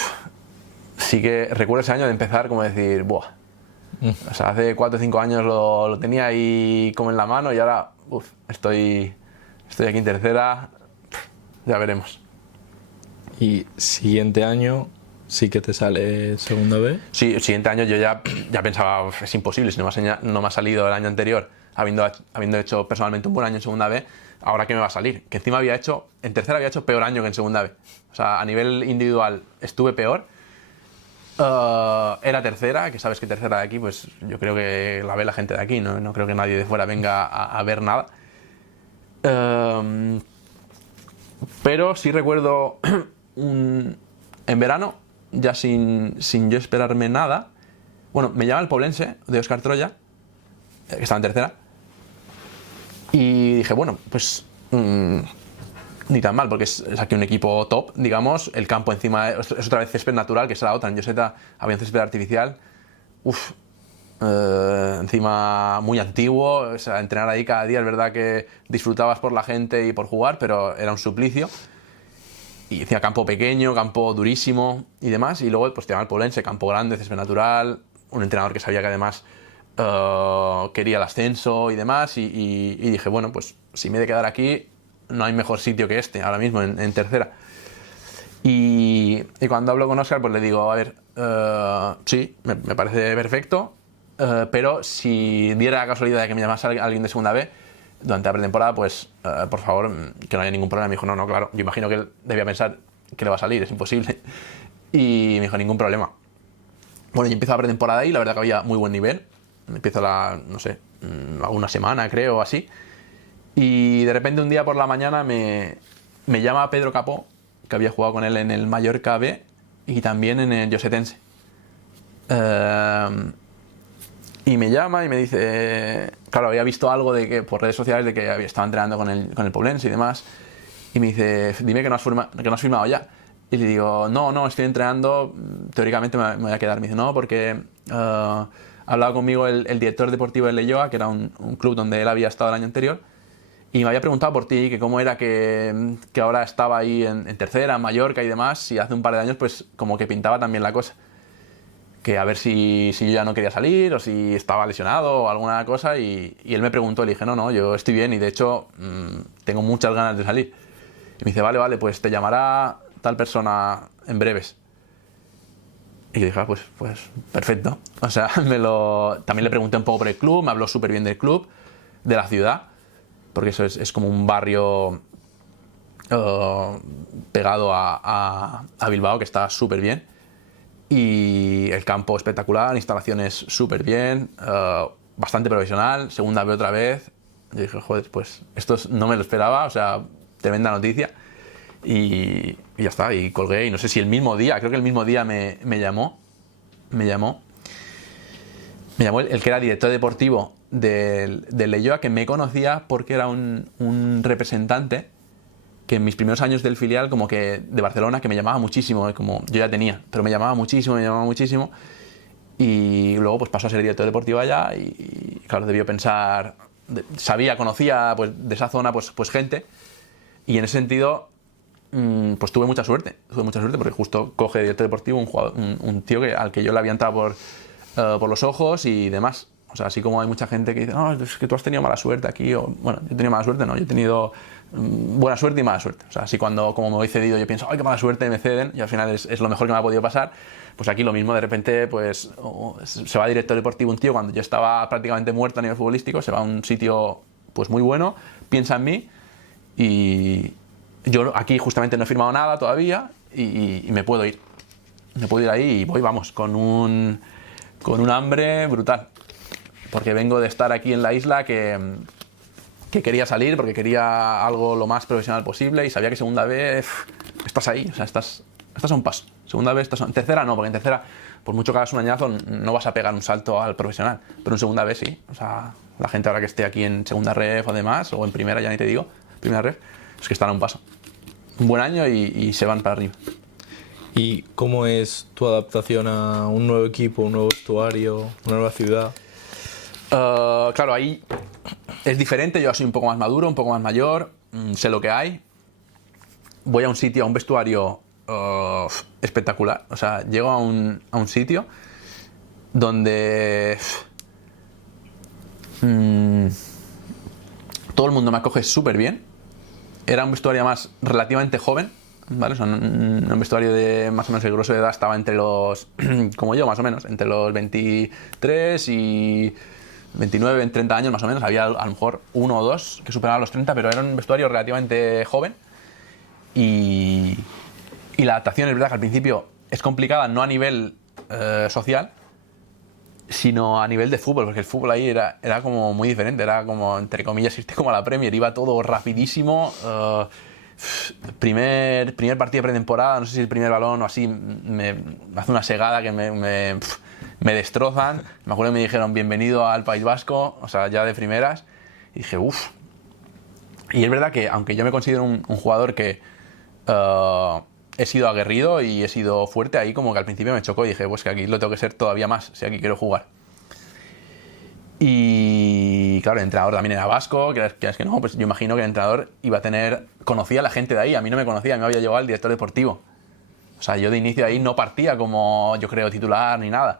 sí que recuerdo ese año de empezar como decir, buah, o sea, hace 4 o 5 años lo tenía ahí como en la mano, y ahora estoy aquí en tercera, ya veremos. Y siguiente año sí que te sale segunda B. Sí, el siguiente año yo ya pensaba, es imposible, si no me ha salido el año anterior, habiendo hecho personalmente un buen año en segunda B, ahora ¿qué me va a salir? Que encima en tercera había hecho peor año que en segunda B. O sea, a nivel individual estuve peor. Era tercera, que sabes que tercera de aquí, pues yo creo que la ve la gente de aquí, no creo que nadie de fuera venga a ver nada. Pero sí recuerdo en verano, ya sin yo esperarme nada, bueno, me llama el Poblense de Óscar Troya, que estaba en tercera, y dije, bueno, pues ni tan mal, porque es aquí un equipo top, digamos, el campo encima es otra vez césped natural, que es la otra. En Lloseta había un césped artificial, encima muy antiguo, o sea, entrenar ahí cada día es verdad que disfrutabas por la gente y por jugar, pero era un suplicio. Y encima campo pequeño, campo durísimo y demás, y luego pues te llama el Poblense, campo grande, césped natural, un entrenador que sabía que además quería el ascenso y demás, y dije, bueno, pues si me he de quedar aquí, no hay mejor sitio que este, ahora mismo, en tercera. Y cuando hablo con Óscar, pues le digo, a ver, sí, me parece perfecto, pero si diera la casualidad de que me llamase alguien de segunda B durante la pretemporada, pues por favor, que no haya ningún problema. Me dijo, no, claro, yo imagino que él debía pensar que le va a salir, es imposible. Y me dijo, ningún problema. Bueno, yo empiezo la pretemporada y la verdad que había muy buen nivel. Empiezo no sé, una semana creo, así. Y de repente un día por la mañana me llama Pedro Capó, que había jugado con él en el Mallorca B y también en el Josetense. Y me llama y me dice, claro, había visto algo de que por redes sociales de que estaba entrenando con el Poblense y demás. Y me dice, dime que no has firmado ya. Y le digo, no, estoy entrenando, teóricamente me voy a quedar. Me dice, no, porque ha hablado conmigo el director deportivo del Leioa, que era un club donde él había estado el año anterior, y me había preguntado por ti, que cómo era que ahora estaba ahí en tercera, en Mallorca y demás, y hace un par de años pues como que pintaba también la cosa. Que a ver si yo ya no quería salir o si estaba lesionado o alguna cosa, y él me preguntó, le dije, no, yo estoy bien y de hecho tengo muchas ganas de salir. Y me dice, vale, pues te llamará tal persona en breves. Y yo dije, pues perfecto. O sea, también le pregunté un poco por el club, me habló súper bien del club, de la ciudad, porque eso es como un barrio pegado a Bilbao, que está súper bien. Y el campo espectacular, instalaciones súper bien, bastante profesional, segunda B otra vez. Yo dije, joder, pues esto no me lo esperaba, o sea, tremenda noticia. Y ya está, y colgué, y no sé si el mismo día, creo que el mismo día me llamó el que era director deportivo del Leioa, que me conocía porque era un representante que en mis primeros años del filial, como que de Barcelona, que me llamaba muchísimo, como yo ya tenía, pero me llamaba muchísimo, y luego pues pasó a ser director deportivo allá y claro, debió pensar, conocía pues de esa zona pues gente, y en ese sentido pues tuve mucha suerte porque justo coge director deportivo un tío al que yo le había entrado por los ojos y demás. O sea, así como hay mucha gente que dice, no, es que tú has tenido mala suerte aquí, o bueno, yo he tenido mala suerte, no, yo he tenido buena suerte y mala suerte. O sea, así como me voy cedido, yo pienso, ay, qué mala suerte, me ceden, y al final es lo mejor que me ha podido pasar. Pues aquí lo mismo, de repente, pues se va director deportivo un tío cuando yo estaba prácticamente muerto a nivel futbolístico, se va a un sitio pues muy bueno, piensa en mí, y yo aquí justamente no he firmado nada todavía y me puedo ir. Me puedo ir ahí y voy, vamos, con un hambre brutal. Porque vengo de estar aquí en la isla que quería salir, porque quería algo lo más profesional posible y sabía que segunda vez estás ahí, o sea, estás a un paso. Segunda vez, en tercera no, porque en tercera, por mucho que hagas un añazo, no vas a pegar un salto al profesional. Pero en segunda vez sí. O sea, la gente ahora que esté aquí en segunda ref o demás, o en primera, ya ni te digo, primera ref, es que están a un paso. Un buen año y se van para arriba. ¿Y cómo es tu adaptación a un nuevo equipo, un nuevo vestuario, una nueva ciudad? Claro, ahí es diferente, yo soy un poco más maduro, un poco más mayor, sé lo que hay. Voy a un sitio, a un vestuario espectacular. O sea, llego a un sitio donde todo el mundo me acoge súper bien. Era un vestuario más relativamente joven, ¿vale? O sea, un vestuario de más o menos el grueso de edad estaba entre los, como yo más o menos, entre los 23 y 29, 30 años más o menos. Había a lo mejor uno o dos que superaban los 30, pero era un vestuario relativamente joven. Y la adaptación es verdad que al principio es complicada, no a nivel social, sino a nivel de fútbol, porque el fútbol ahí era como muy diferente, era como, entre comillas, irte como a la Premier, iba todo rapidísimo. Primer partido de pretemporada, no sé si el primer balón o así, me hace una segada que me destrozan. Me acuerdo que me dijeron bienvenido al País Vasco, o sea, ya de primeras, y dije uff. Y es verdad que aunque yo me considero un jugador que he sido aguerrido y he sido fuerte, ahí como que al principio me chocó y dije, pues que aquí lo tengo que ser todavía más, si aquí quiero jugar. Y claro, el entrenador también era vasco, que no, pues yo imagino que el entrenador conocía a la gente de ahí, a mí no me conocía, a mí me había llevado el director deportivo. O sea, yo de inicio ahí no partía como, yo creo, titular ni nada.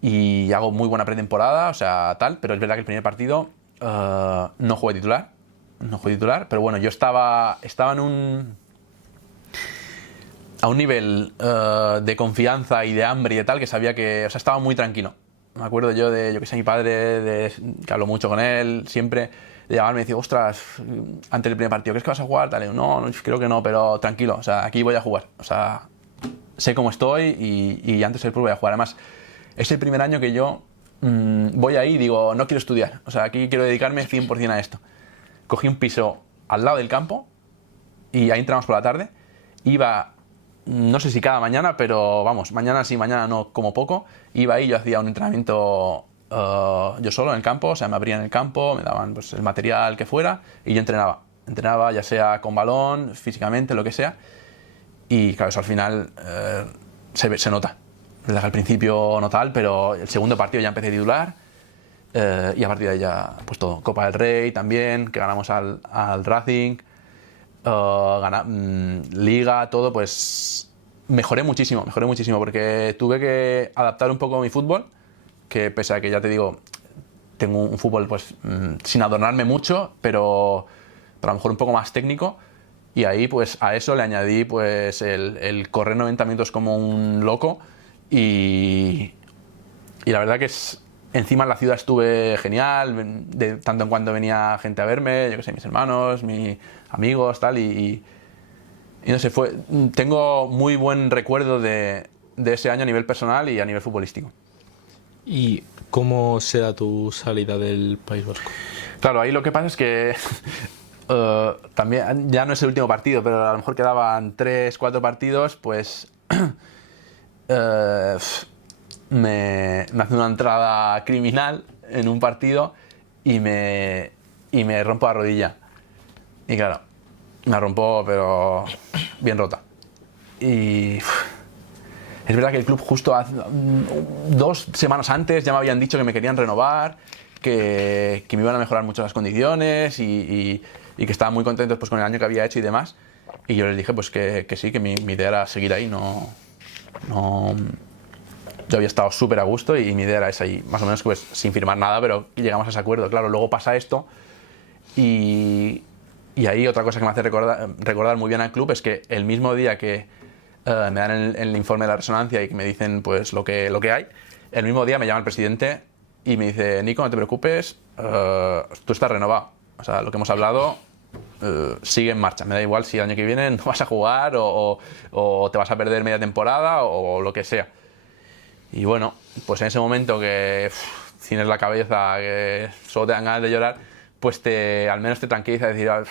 Y hago muy buena pretemporada, o sea, tal, pero es verdad que el primer partido no jugué titular, pero bueno, yo estaba a un nivel de confianza y de hambre y de tal, que sabía que, o sea, estaba muy tranquilo. Me acuerdo yo que sé, mi padre, que hablo mucho con él, siempre de llamarme y decir, ostras, antes del primer partido, ¿crees que vas a jugar? Tal, no, creo que no, pero tranquilo, o sea, aquí voy a jugar. O sea, sé cómo estoy y antes del club voy a jugar. Además, es el primer año que yo voy ahí y digo, no quiero estudiar. O sea, aquí quiero dedicarme 100% a esto. Cogí un piso al lado del campo y ahí entramos por la tarde. Iba, no sé si cada mañana, pero vamos, mañana sí, mañana no, como poco. Iba ahí, yo hacía un entrenamiento yo solo en el campo, o sea, me abrían el campo, me daban pues, el material que fuera y yo entrenaba. Entrenaba ya sea con balón, físicamente, lo que sea. Y claro, eso al final se nota. Desde al principio no tal, pero el segundo partido ya empecé a titular y a partir de ahí ya pues todo. Copa del Rey también, que ganamos al Racing, Liga, todo, pues mejoré muchísimo porque tuve que adaptar un poco mi fútbol, que pese a que ya te digo, tengo un fútbol pues sin adornarme mucho, pero a lo mejor un poco más técnico. Y ahí pues a eso le añadí pues el correr 90 minutos como un loco y la verdad que encima en la ciudad estuve genial, de tanto en cuanto venía gente a verme, yo que sé, mis hermanos, mis amigos, tal, y no sé, tengo muy buen recuerdo de ese año a nivel personal y a nivel futbolístico. ¿Y cómo será tu salida del País Vasco? Claro, ahí lo que pasa es que también, ya no es el último partido, pero a lo mejor quedaban 3-4 partidos, pues me hace una entrada criminal en un partido y me rompo la rodilla. Y claro, me rompo, pero bien rota. Y es verdad que el club justo 2 semanas antes ya me habían dicho que me querían renovar, que me iban a mejorar mucho las condiciones y que estaban muy contentos pues, con el año que había hecho y demás. Y yo les dije pues que sí, que mi idea era seguir ahí, yo había estado súper a gusto y mi idea era esa, y más o menos pues, sin firmar nada, pero llegamos a ese acuerdo. Claro, luego pasa esto y ahí otra cosa que me hace recordar muy bien al club es que el mismo día que me dan el informe de la resonancia y que me dicen pues lo que hay, el mismo día me llama el presidente y me dice, Nico, no te preocupes, tú estás renovado. O sea, lo que hemos hablado sigue en marcha. Me da igual si el año que viene no vas a jugar o te vas a perder media temporada o lo que sea. Y bueno, pues en ese momento que tienes la cabeza, que solo te dan ganas de llorar, pues al menos te tranquiliza decir, al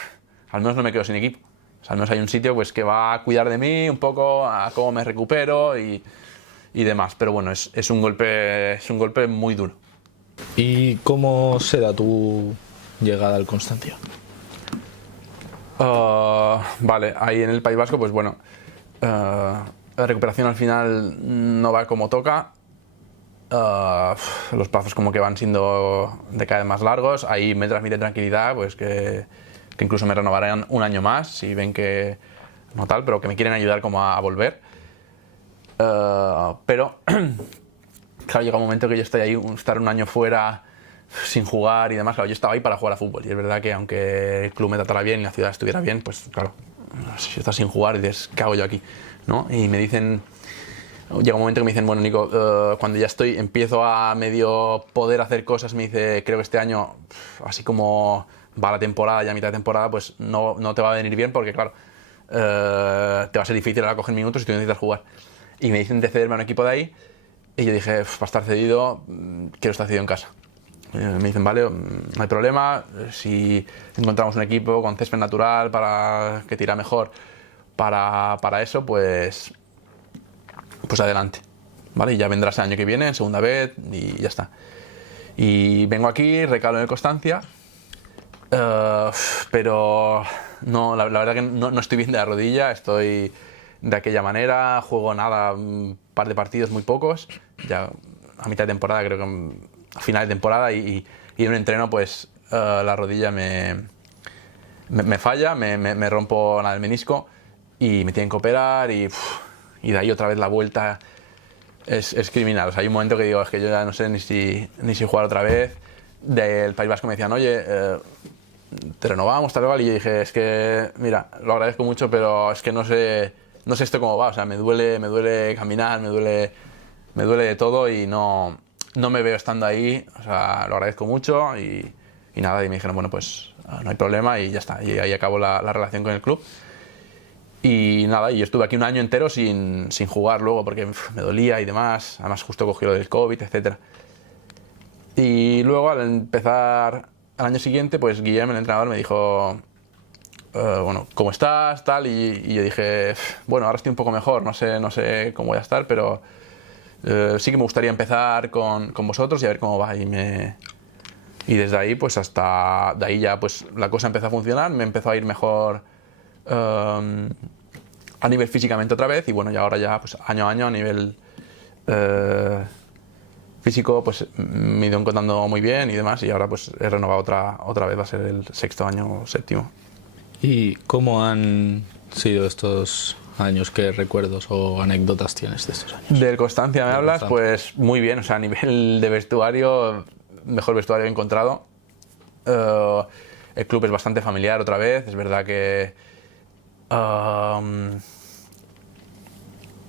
menos no me quedo sin equipo. O sea, al menos hay un sitio pues, que va a cuidar de mí un poco, a cómo me recupero y demás. Pero bueno, es un golpe muy duro. ¿Y cómo será tu llegada al Constancia? Vale, ahí en el País Vasco, pues bueno, la recuperación al final no va como toca. Los plazos como que van siendo de cada vez más largos. Ahí me transmite tranquilidad, pues que incluso me renovarán un año más si ven que no tal, pero que me quieren ayudar como a volver. Pero claro, llega un momento que yo estoy ahí, estar un año fuera sin jugar y demás. Claro, yo estaba ahí para jugar a fútbol y es verdad que aunque el club me tratara bien y la ciudad estuviera bien, pues claro, si estás sin jugar dices, ¿qué hago yo aquí? ¿No? Y me dicen, llega un momento que me dicen, bueno Nico, cuando ya empiezo a medio poder hacer cosas, me dice, creo que este año, así como va la temporada, ya a mitad de temporada, pues no te va a venir bien porque claro, te va a ser difícil ahora coger minutos y tú necesitas jugar. Y me dicen de cederme a un equipo de ahí y yo dije, para estar cedido, quiero estar cedido en casa. Me dicen, vale, no hay problema, si encontramos un equipo con césped natural para que tira mejor para eso, pues adelante, ¿vale? Y ya vendrás el año que viene, en segunda vez y ya está. Y vengo aquí, recalo en el Constancia, pero no, la verdad que no estoy bien de la rodilla, estoy de aquella manera, juego nada, un par de partidos muy pocos, ya a mitad de temporada, creo que a final de temporada y en un entreno pues la rodilla me falla, me rompo el menisco y me tienen que operar y de ahí otra vez la vuelta es criminal. O sea, hay un momento que digo, es que yo ya no sé ni si jugar otra vez. Del País Vasco me decían, oye, te renovamos, tal cual, y yo dije, es que, mira, lo agradezco mucho, pero es que no sé esto cómo va, o sea, me duele caminar, me duele de todo y no me veo estando ahí, o sea, lo agradezco mucho y nada, y me dijeron, bueno, pues no hay problema y ya está, y ahí acabó la relación con el club. Y nada, y estuve aquí un año entero sin jugar luego porque me dolía y demás. Además justo cogí lo del COVID, etc. Y luego al empezar al año siguiente, pues Guillem, el entrenador, me dijo, bueno, ¿cómo estás? Tal, y yo dije, bueno, ahora estoy un poco mejor, no sé cómo voy a estar, pero sí que me gustaría empezar con vosotros y a ver cómo va. Y desde ahí, pues hasta de ahí ya pues la cosa empezó a funcionar, me empezó a ir mejor a nivel físicamente otra vez, y bueno, y ahora ya pues año a año a nivel físico pues me he ido encontrando muy bien y demás, y ahora pues he renovado otra vez, va a ser el 6º año o 7º. ¿Y cómo han sido estos años? ¿Qué recuerdos o anécdotas tienes de estos años? Del Constancia me Del hablas, Constancia. pues muy bien, o sea, a nivel de vestuario, mejor vestuario he encontrado. El club es bastante familiar otra vez, es verdad que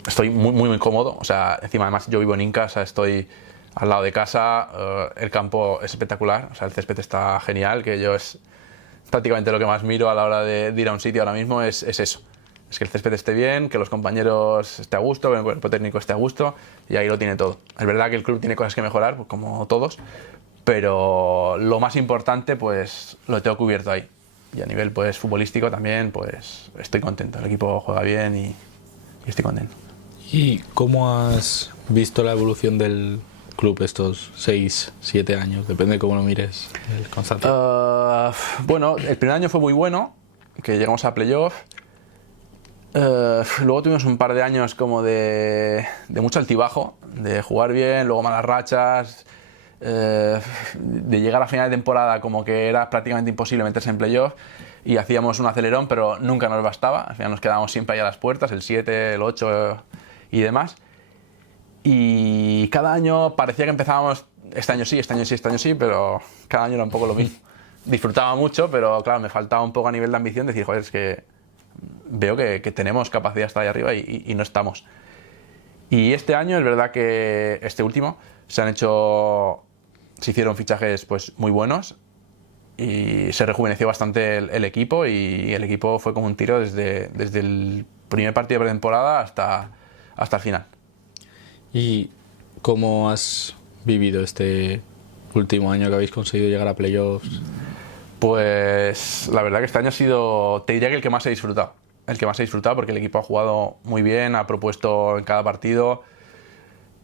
estoy muy cómodo, o sea, encima además yo vivo en Inca, o sea, estoy al lado de casa, el campo es espectacular, o sea, el césped está genial, que yo es prácticamente lo que más miro a la hora de ir a un sitio ahora mismo, es eso. Es que el césped esté bien, que los compañeros esté a gusto, que el cuerpo técnico esté a gusto, y ahí lo tiene todo. Es verdad que el club tiene cosas que mejorar, pues como todos, pero lo más importante pues lo tengo cubierto ahí. Y a nivel pues futbolístico también pues estoy contento, el equipo juega bien y estoy contento. ¿Y cómo has visto la evolución del club estos 6, 7 años? Depende de cómo lo mires, el Constancia. Bueno, el primer año fue muy bueno, que llegamos a playoff. Luego tuvimos un par de años como de mucho altibajo, de jugar bien, luego malas rachas, de llegar a final de temporada como que era prácticamente imposible meterse en playoff, y hacíamos un acelerón, pero nunca nos bastaba. Al final nos quedábamos siempre ahí a las puertas, el 7, el 8 y demás. Y cada año parecía que empezábamos, este año sí, este año sí, este año sí, pero cada año era un poco lo mismo. Disfrutaba mucho, pero claro, me faltaba un poco a nivel de ambición decir, joder, es que veo que tenemos capacidad de estar ahí arriba y no estamos. Y este año es verdad que este último se hicieron fichajes pues muy buenos y se rejuveneció bastante el equipo, y el equipo fue como un tiro desde el primer partido de pretemporada hasta el final. ¿Y cómo has vivido este último año que habéis conseguido llegar a playoffs? Pues la verdad que este año ha sido, te diría que el que más he disfrutado. El que más he disfrutado porque el equipo ha jugado muy bien, ha propuesto en cada partido,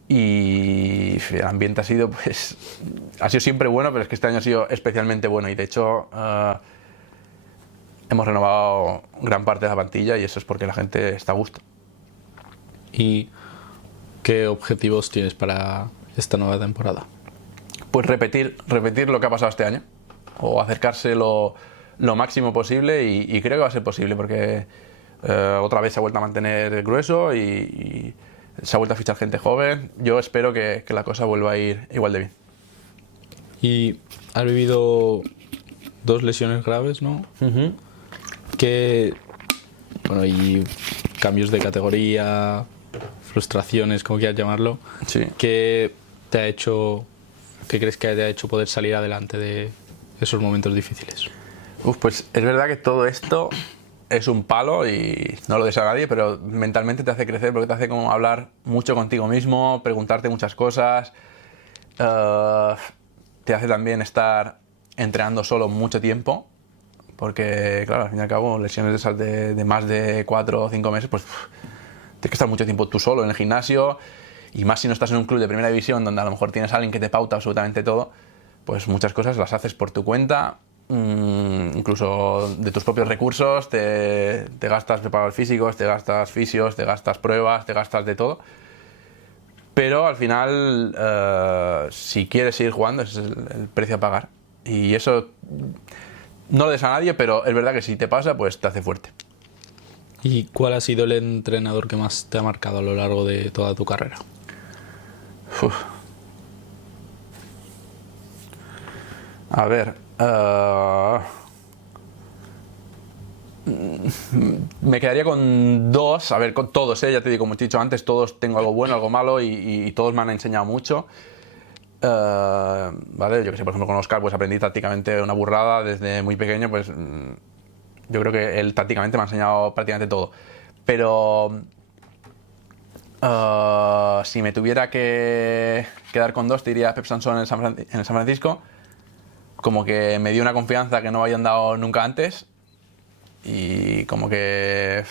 y el ambiente ha sido siempre bueno, pero es que este año ha sido especialmente bueno, y de hecho hemos renovado gran parte de la plantilla, y eso es porque la gente está a gusto. ¿Y qué objetivos tienes para esta nueva temporada? Pues repetir lo que ha pasado este año, o acercarse lo máximo posible, y creo que va a ser posible porque otra vez se ha vuelto a mantener grueso y se ha vuelto a fichar gente joven. Yo espero que la cosa vuelva a ir igual de bien. Y has vivido 2 lesiones graves, ¿no? Bueno, y cambios de categoría, frustraciones, como quieras llamarlo. Sí. ¿Qué crees que te ha hecho poder salir adelante de esos momentos difíciles? Pues es verdad que todo esto es un palo y no lo deseo a nadie, pero mentalmente te hace crecer porque te hace como hablar mucho contigo mismo, preguntarte muchas cosas, te hace también estar entrenando solo mucho tiempo, porque claro, al fin y al cabo lesiones de esas de más de 4 o 5 meses, pues tienes que estar mucho tiempo tú solo en el gimnasio, y más si no estás en un club de primera división donde a lo mejor tienes a alguien que te pauta absolutamente todo, pues muchas cosas las haces por tu cuenta. Incluso de tus propios recursos, te gastas preparadores físicos, te gastas fisios, te gastas pruebas, te gastas de todo, pero al final si quieres seguir jugando ese es el precio a pagar, y eso no lo des a nadie, pero es verdad que si te pasa pues te hace fuerte. ¿Y cuál ha sido el entrenador que más te ha marcado a lo largo de toda tu carrera? A ver, me quedaría con 2, a ver, con todos, ya te digo, como te he dicho antes, todos tengo algo bueno, algo malo, y todos me han enseñado mucho. Vale, yo que sé, por ejemplo con Óscar pues aprendí tácticamente una burrada desde muy pequeño, pues yo creo que él tácticamente me ha enseñado prácticamente todo. Pero si me tuviera que quedar con dos, te diría Pep Sansón en el San Francisco. Como que me dio una confianza que no me habían dado nunca antes y como que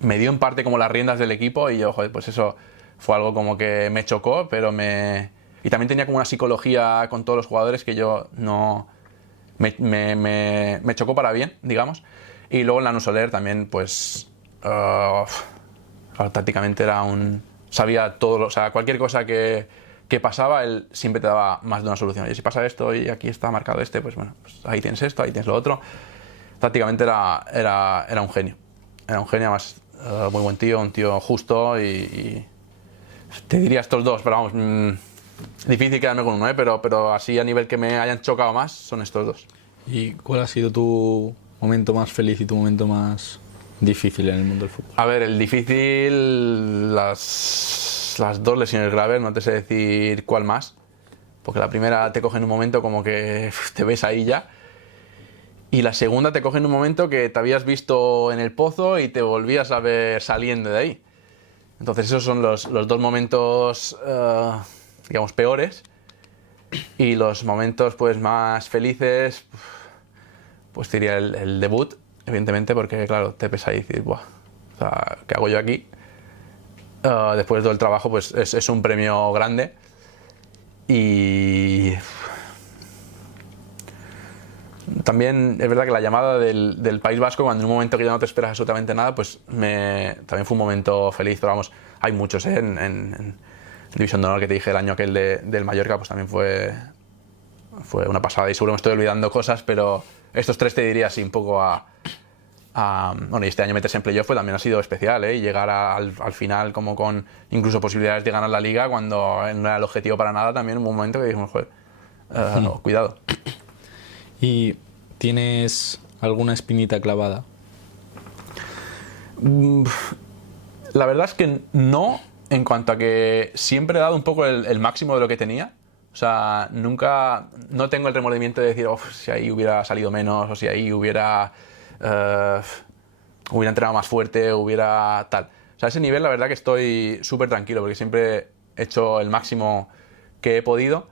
me dio en parte como las riendas del equipo y yo, joder, pues eso fue algo como que me chocó, pero y también tenía como una psicología con todos los jugadores que yo no... Me chocó para bien, digamos. Y luego en la Soler también, pues... claro, tácticamente era sabía todo, o sea, cualquier cosa que pasaba, él siempre te daba más de una solución. Y si pasa esto y aquí está marcado pues bueno, pues ahí tienes esto, ahí tienes lo otro. Tácticamente era un genio. Era un genio, además, muy buen tío, un tío justo y te diría estos dos, pero vamos, difícil quedarme con uno, pero así a nivel que me hayan chocado más son estos dos. ¿Y cuál ha sido tu momento más feliz y tu momento más difícil en el mundo del fútbol? A ver, el difícil, las dos lesiones graves, no te sé decir cuál más, porque la primera te coge en un momento como que te ves ahí ya, y la segunda te coge en un momento que te habías visto en el pozo y te volvías a ver saliendo de ahí. Entonces esos son los dos momentos, digamos, peores, y los momentos pues más felices, pues diría el debut, evidentemente, porque claro, te pesa ahí y dices, buah, o sea, ¿qué hago yo aquí? Después de todo el trabajo, pues es un premio grande. Y también es verdad que la llamada del País Vasco, cuando en un momento que ya no te esperas absolutamente nada, pues también fue un momento feliz. Pero vamos, hay muchos, en División de Honor, que te dije el año aquel del Mallorca, pues también fue una pasada. Y seguro me estoy olvidando cosas, pero estos tres te diría así un poco bueno, y este año meterse en playoff pues también ha sido especial, y llegar al final como con incluso posibilidades de ganar la Liga cuando no era el objetivo para nada, también un momento que dijimos, joder, cuidado. ¿Y tienes alguna espinita clavada? La verdad es que no, en cuanto a que siempre he dado un poco el máximo de lo que tenía. O sea, no tengo el remordimiento de decir, si ahí hubiera salido menos, o si ahí hubiera entrenado más fuerte, hubiera tal. O sea, a ese nivel la verdad que estoy súper tranquilo, porque siempre he hecho el máximo que he podido.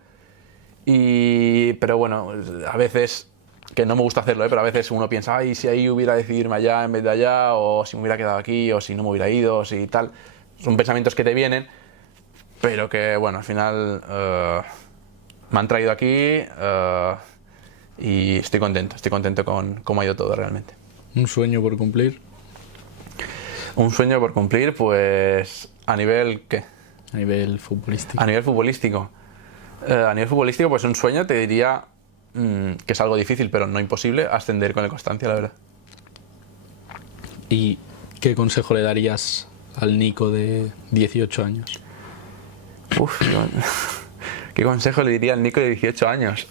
Pero bueno, a veces, que no me gusta hacerlo, pero a veces uno piensa, ay, si ahí hubiera decidido irme allá en vez de allá, o si me hubiera quedado aquí, o si no me hubiera ido, o si tal. Son pensamientos que te vienen, pero que, bueno, al final me han traído aquí y estoy contento con cómo ha ido todo realmente. ¿Un sueño por cumplir? Un sueño por cumplir, pues, ¿a nivel qué? A nivel futbolístico. A nivel futbolístico. Pues un sueño te diría que es algo difícil, pero no imposible, ascender con la constancia, la verdad. ¿Y qué consejo le darías al Nico de 18 años? ¿Qué consejo le diría al Nico de 18 años?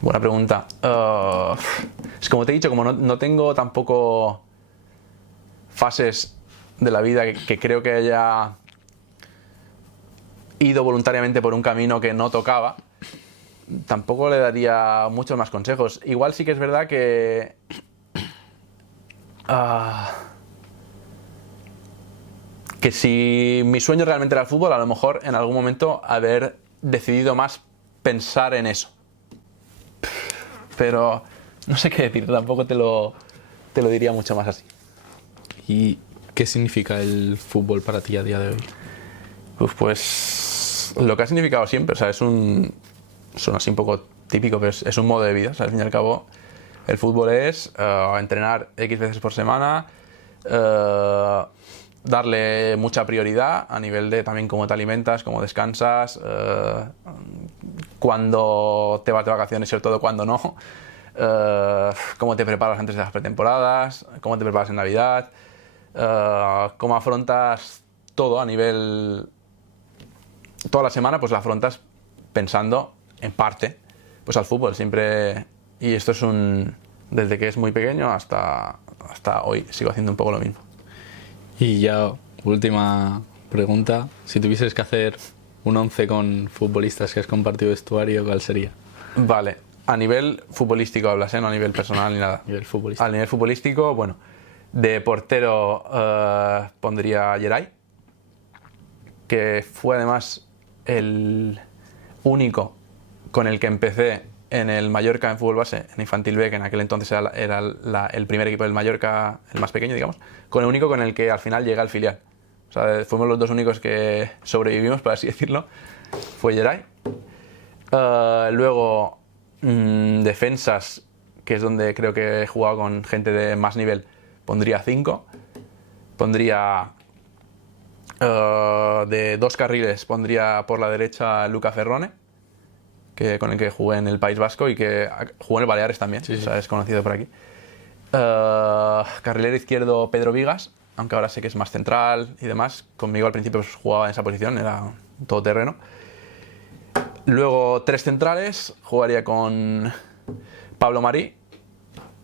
Buena pregunta. Es como te he dicho, como no tengo tampoco fases de la vida que creo que haya ido voluntariamente por un camino que no tocaba, tampoco le daría muchos más consejos. Igual sí que es verdad que si mi sueño realmente era el fútbol, a lo mejor en algún momento haber decidido más pensar en eso. Pero no sé qué decir, tampoco te lo diría mucho más así. ¿Y qué significa el fútbol para ti a día de hoy? Pues lo que ha significado siempre, o sea, suena así un poco típico, pero es un modo de vida, o sea, al fin y al cabo el fútbol es entrenar X veces por semana, darle mucha prioridad a nivel de también cómo te alimentas, cómo descansas, cuándo te vas de vacaciones y sobre todo cuándo no, cómo te preparas antes de las pretemporadas, cómo te preparas en Navidad, cómo afrontas todo a nivel... Toda la semana pues la afrontas pensando en parte pues al fútbol siempre, y esto es desde que es muy pequeño hasta hoy sigo haciendo un poco lo mismo. Y ya última pregunta, si tuvieses que hacer un 11 con futbolistas que has compartido vestuario, ¿cuál sería? Vale, a nivel futbolístico hablas, ¿eh? No a nivel personal ni nada. A nivel futbolístico. Al nivel futbolístico, bueno, de portero pondría a Geray, que fue además el único con el que empecé en el Mallorca en fútbol base, en Infantil B, que en aquel entonces era el primer equipo del Mallorca, el más pequeño, digamos, con el único con el que al final llegué al filial. O sea, fuimos los dos únicos que sobrevivimos, por así decirlo. Fue Geray. Luego, defensas, que es donde creo que he jugado con gente de más nivel, pondría 5. Pondría de 2 carriles, pondría por la derecha a Luca Ferrone, con el que jugué en el País Vasco y que jugó en el Baleares también, Sí, sí. O sea, es conocido por aquí. Carrilero izquierdo Pedro Vigas, aunque ahora sé que es más central y demás. Conmigo al principio pues, jugaba en esa posición, era un todoterreno. Luego 3 centrales, jugaría con Pablo Marí,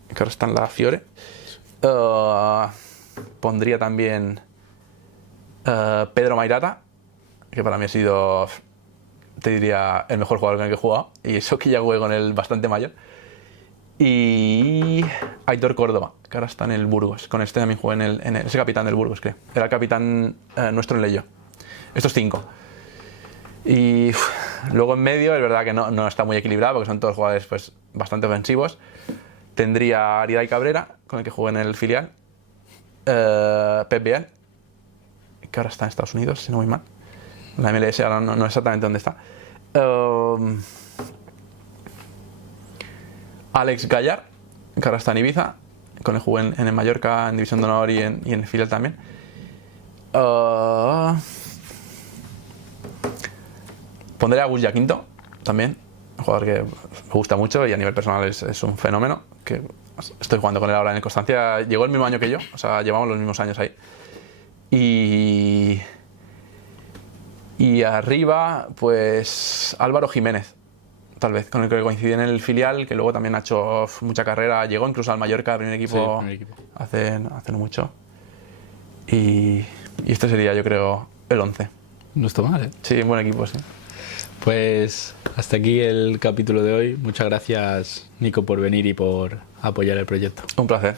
que ahora está en la Fiore. Pondría también Pedro Mairata, que para mí ha sido, te diría, el mejor jugador con el que he jugado, y eso que ya jugué con él bastante mayor. Y Aitor Córdoba, que ahora está en el Burgos. Con este también jugué ese capitán del Burgos, creo. Era el capitán nuestro en Leyo. Estos 5. Y luego en medio, es verdad que no está muy equilibrado, porque son todos jugadores pues, bastante ofensivos. Tendría a Ariday Cabrera, con el que jugué en el filial. Pep Biel, que ahora está en Estados Unidos, si no voy mal. La MLS ahora no exactamente dónde está. Alex Gallar, que ahora está en Ibiza, con el que jugué en el Mallorca, en División de Honor y en el filial también. Pondré a Gus Yaquinto, también, un jugador que me gusta mucho y a nivel personal es un fenómeno, que estoy jugando con él ahora en el Constancia. Llegó el mismo año que yo, o sea, llevamos los mismos años ahí. Y arriba, pues Álvaro Jiménez, tal vez, con el que coincidí en el filial, que luego también ha hecho mucha carrera, llegó incluso al Mallorca, primer equipo, primer equipo. hace no mucho. Y este sería, yo creo, el 11. No está mal, ¿eh? Sí, un buen equipo, sí. Pues hasta aquí el capítulo de hoy. Muchas gracias, Nico, por venir y por apoyar el proyecto. Un placer.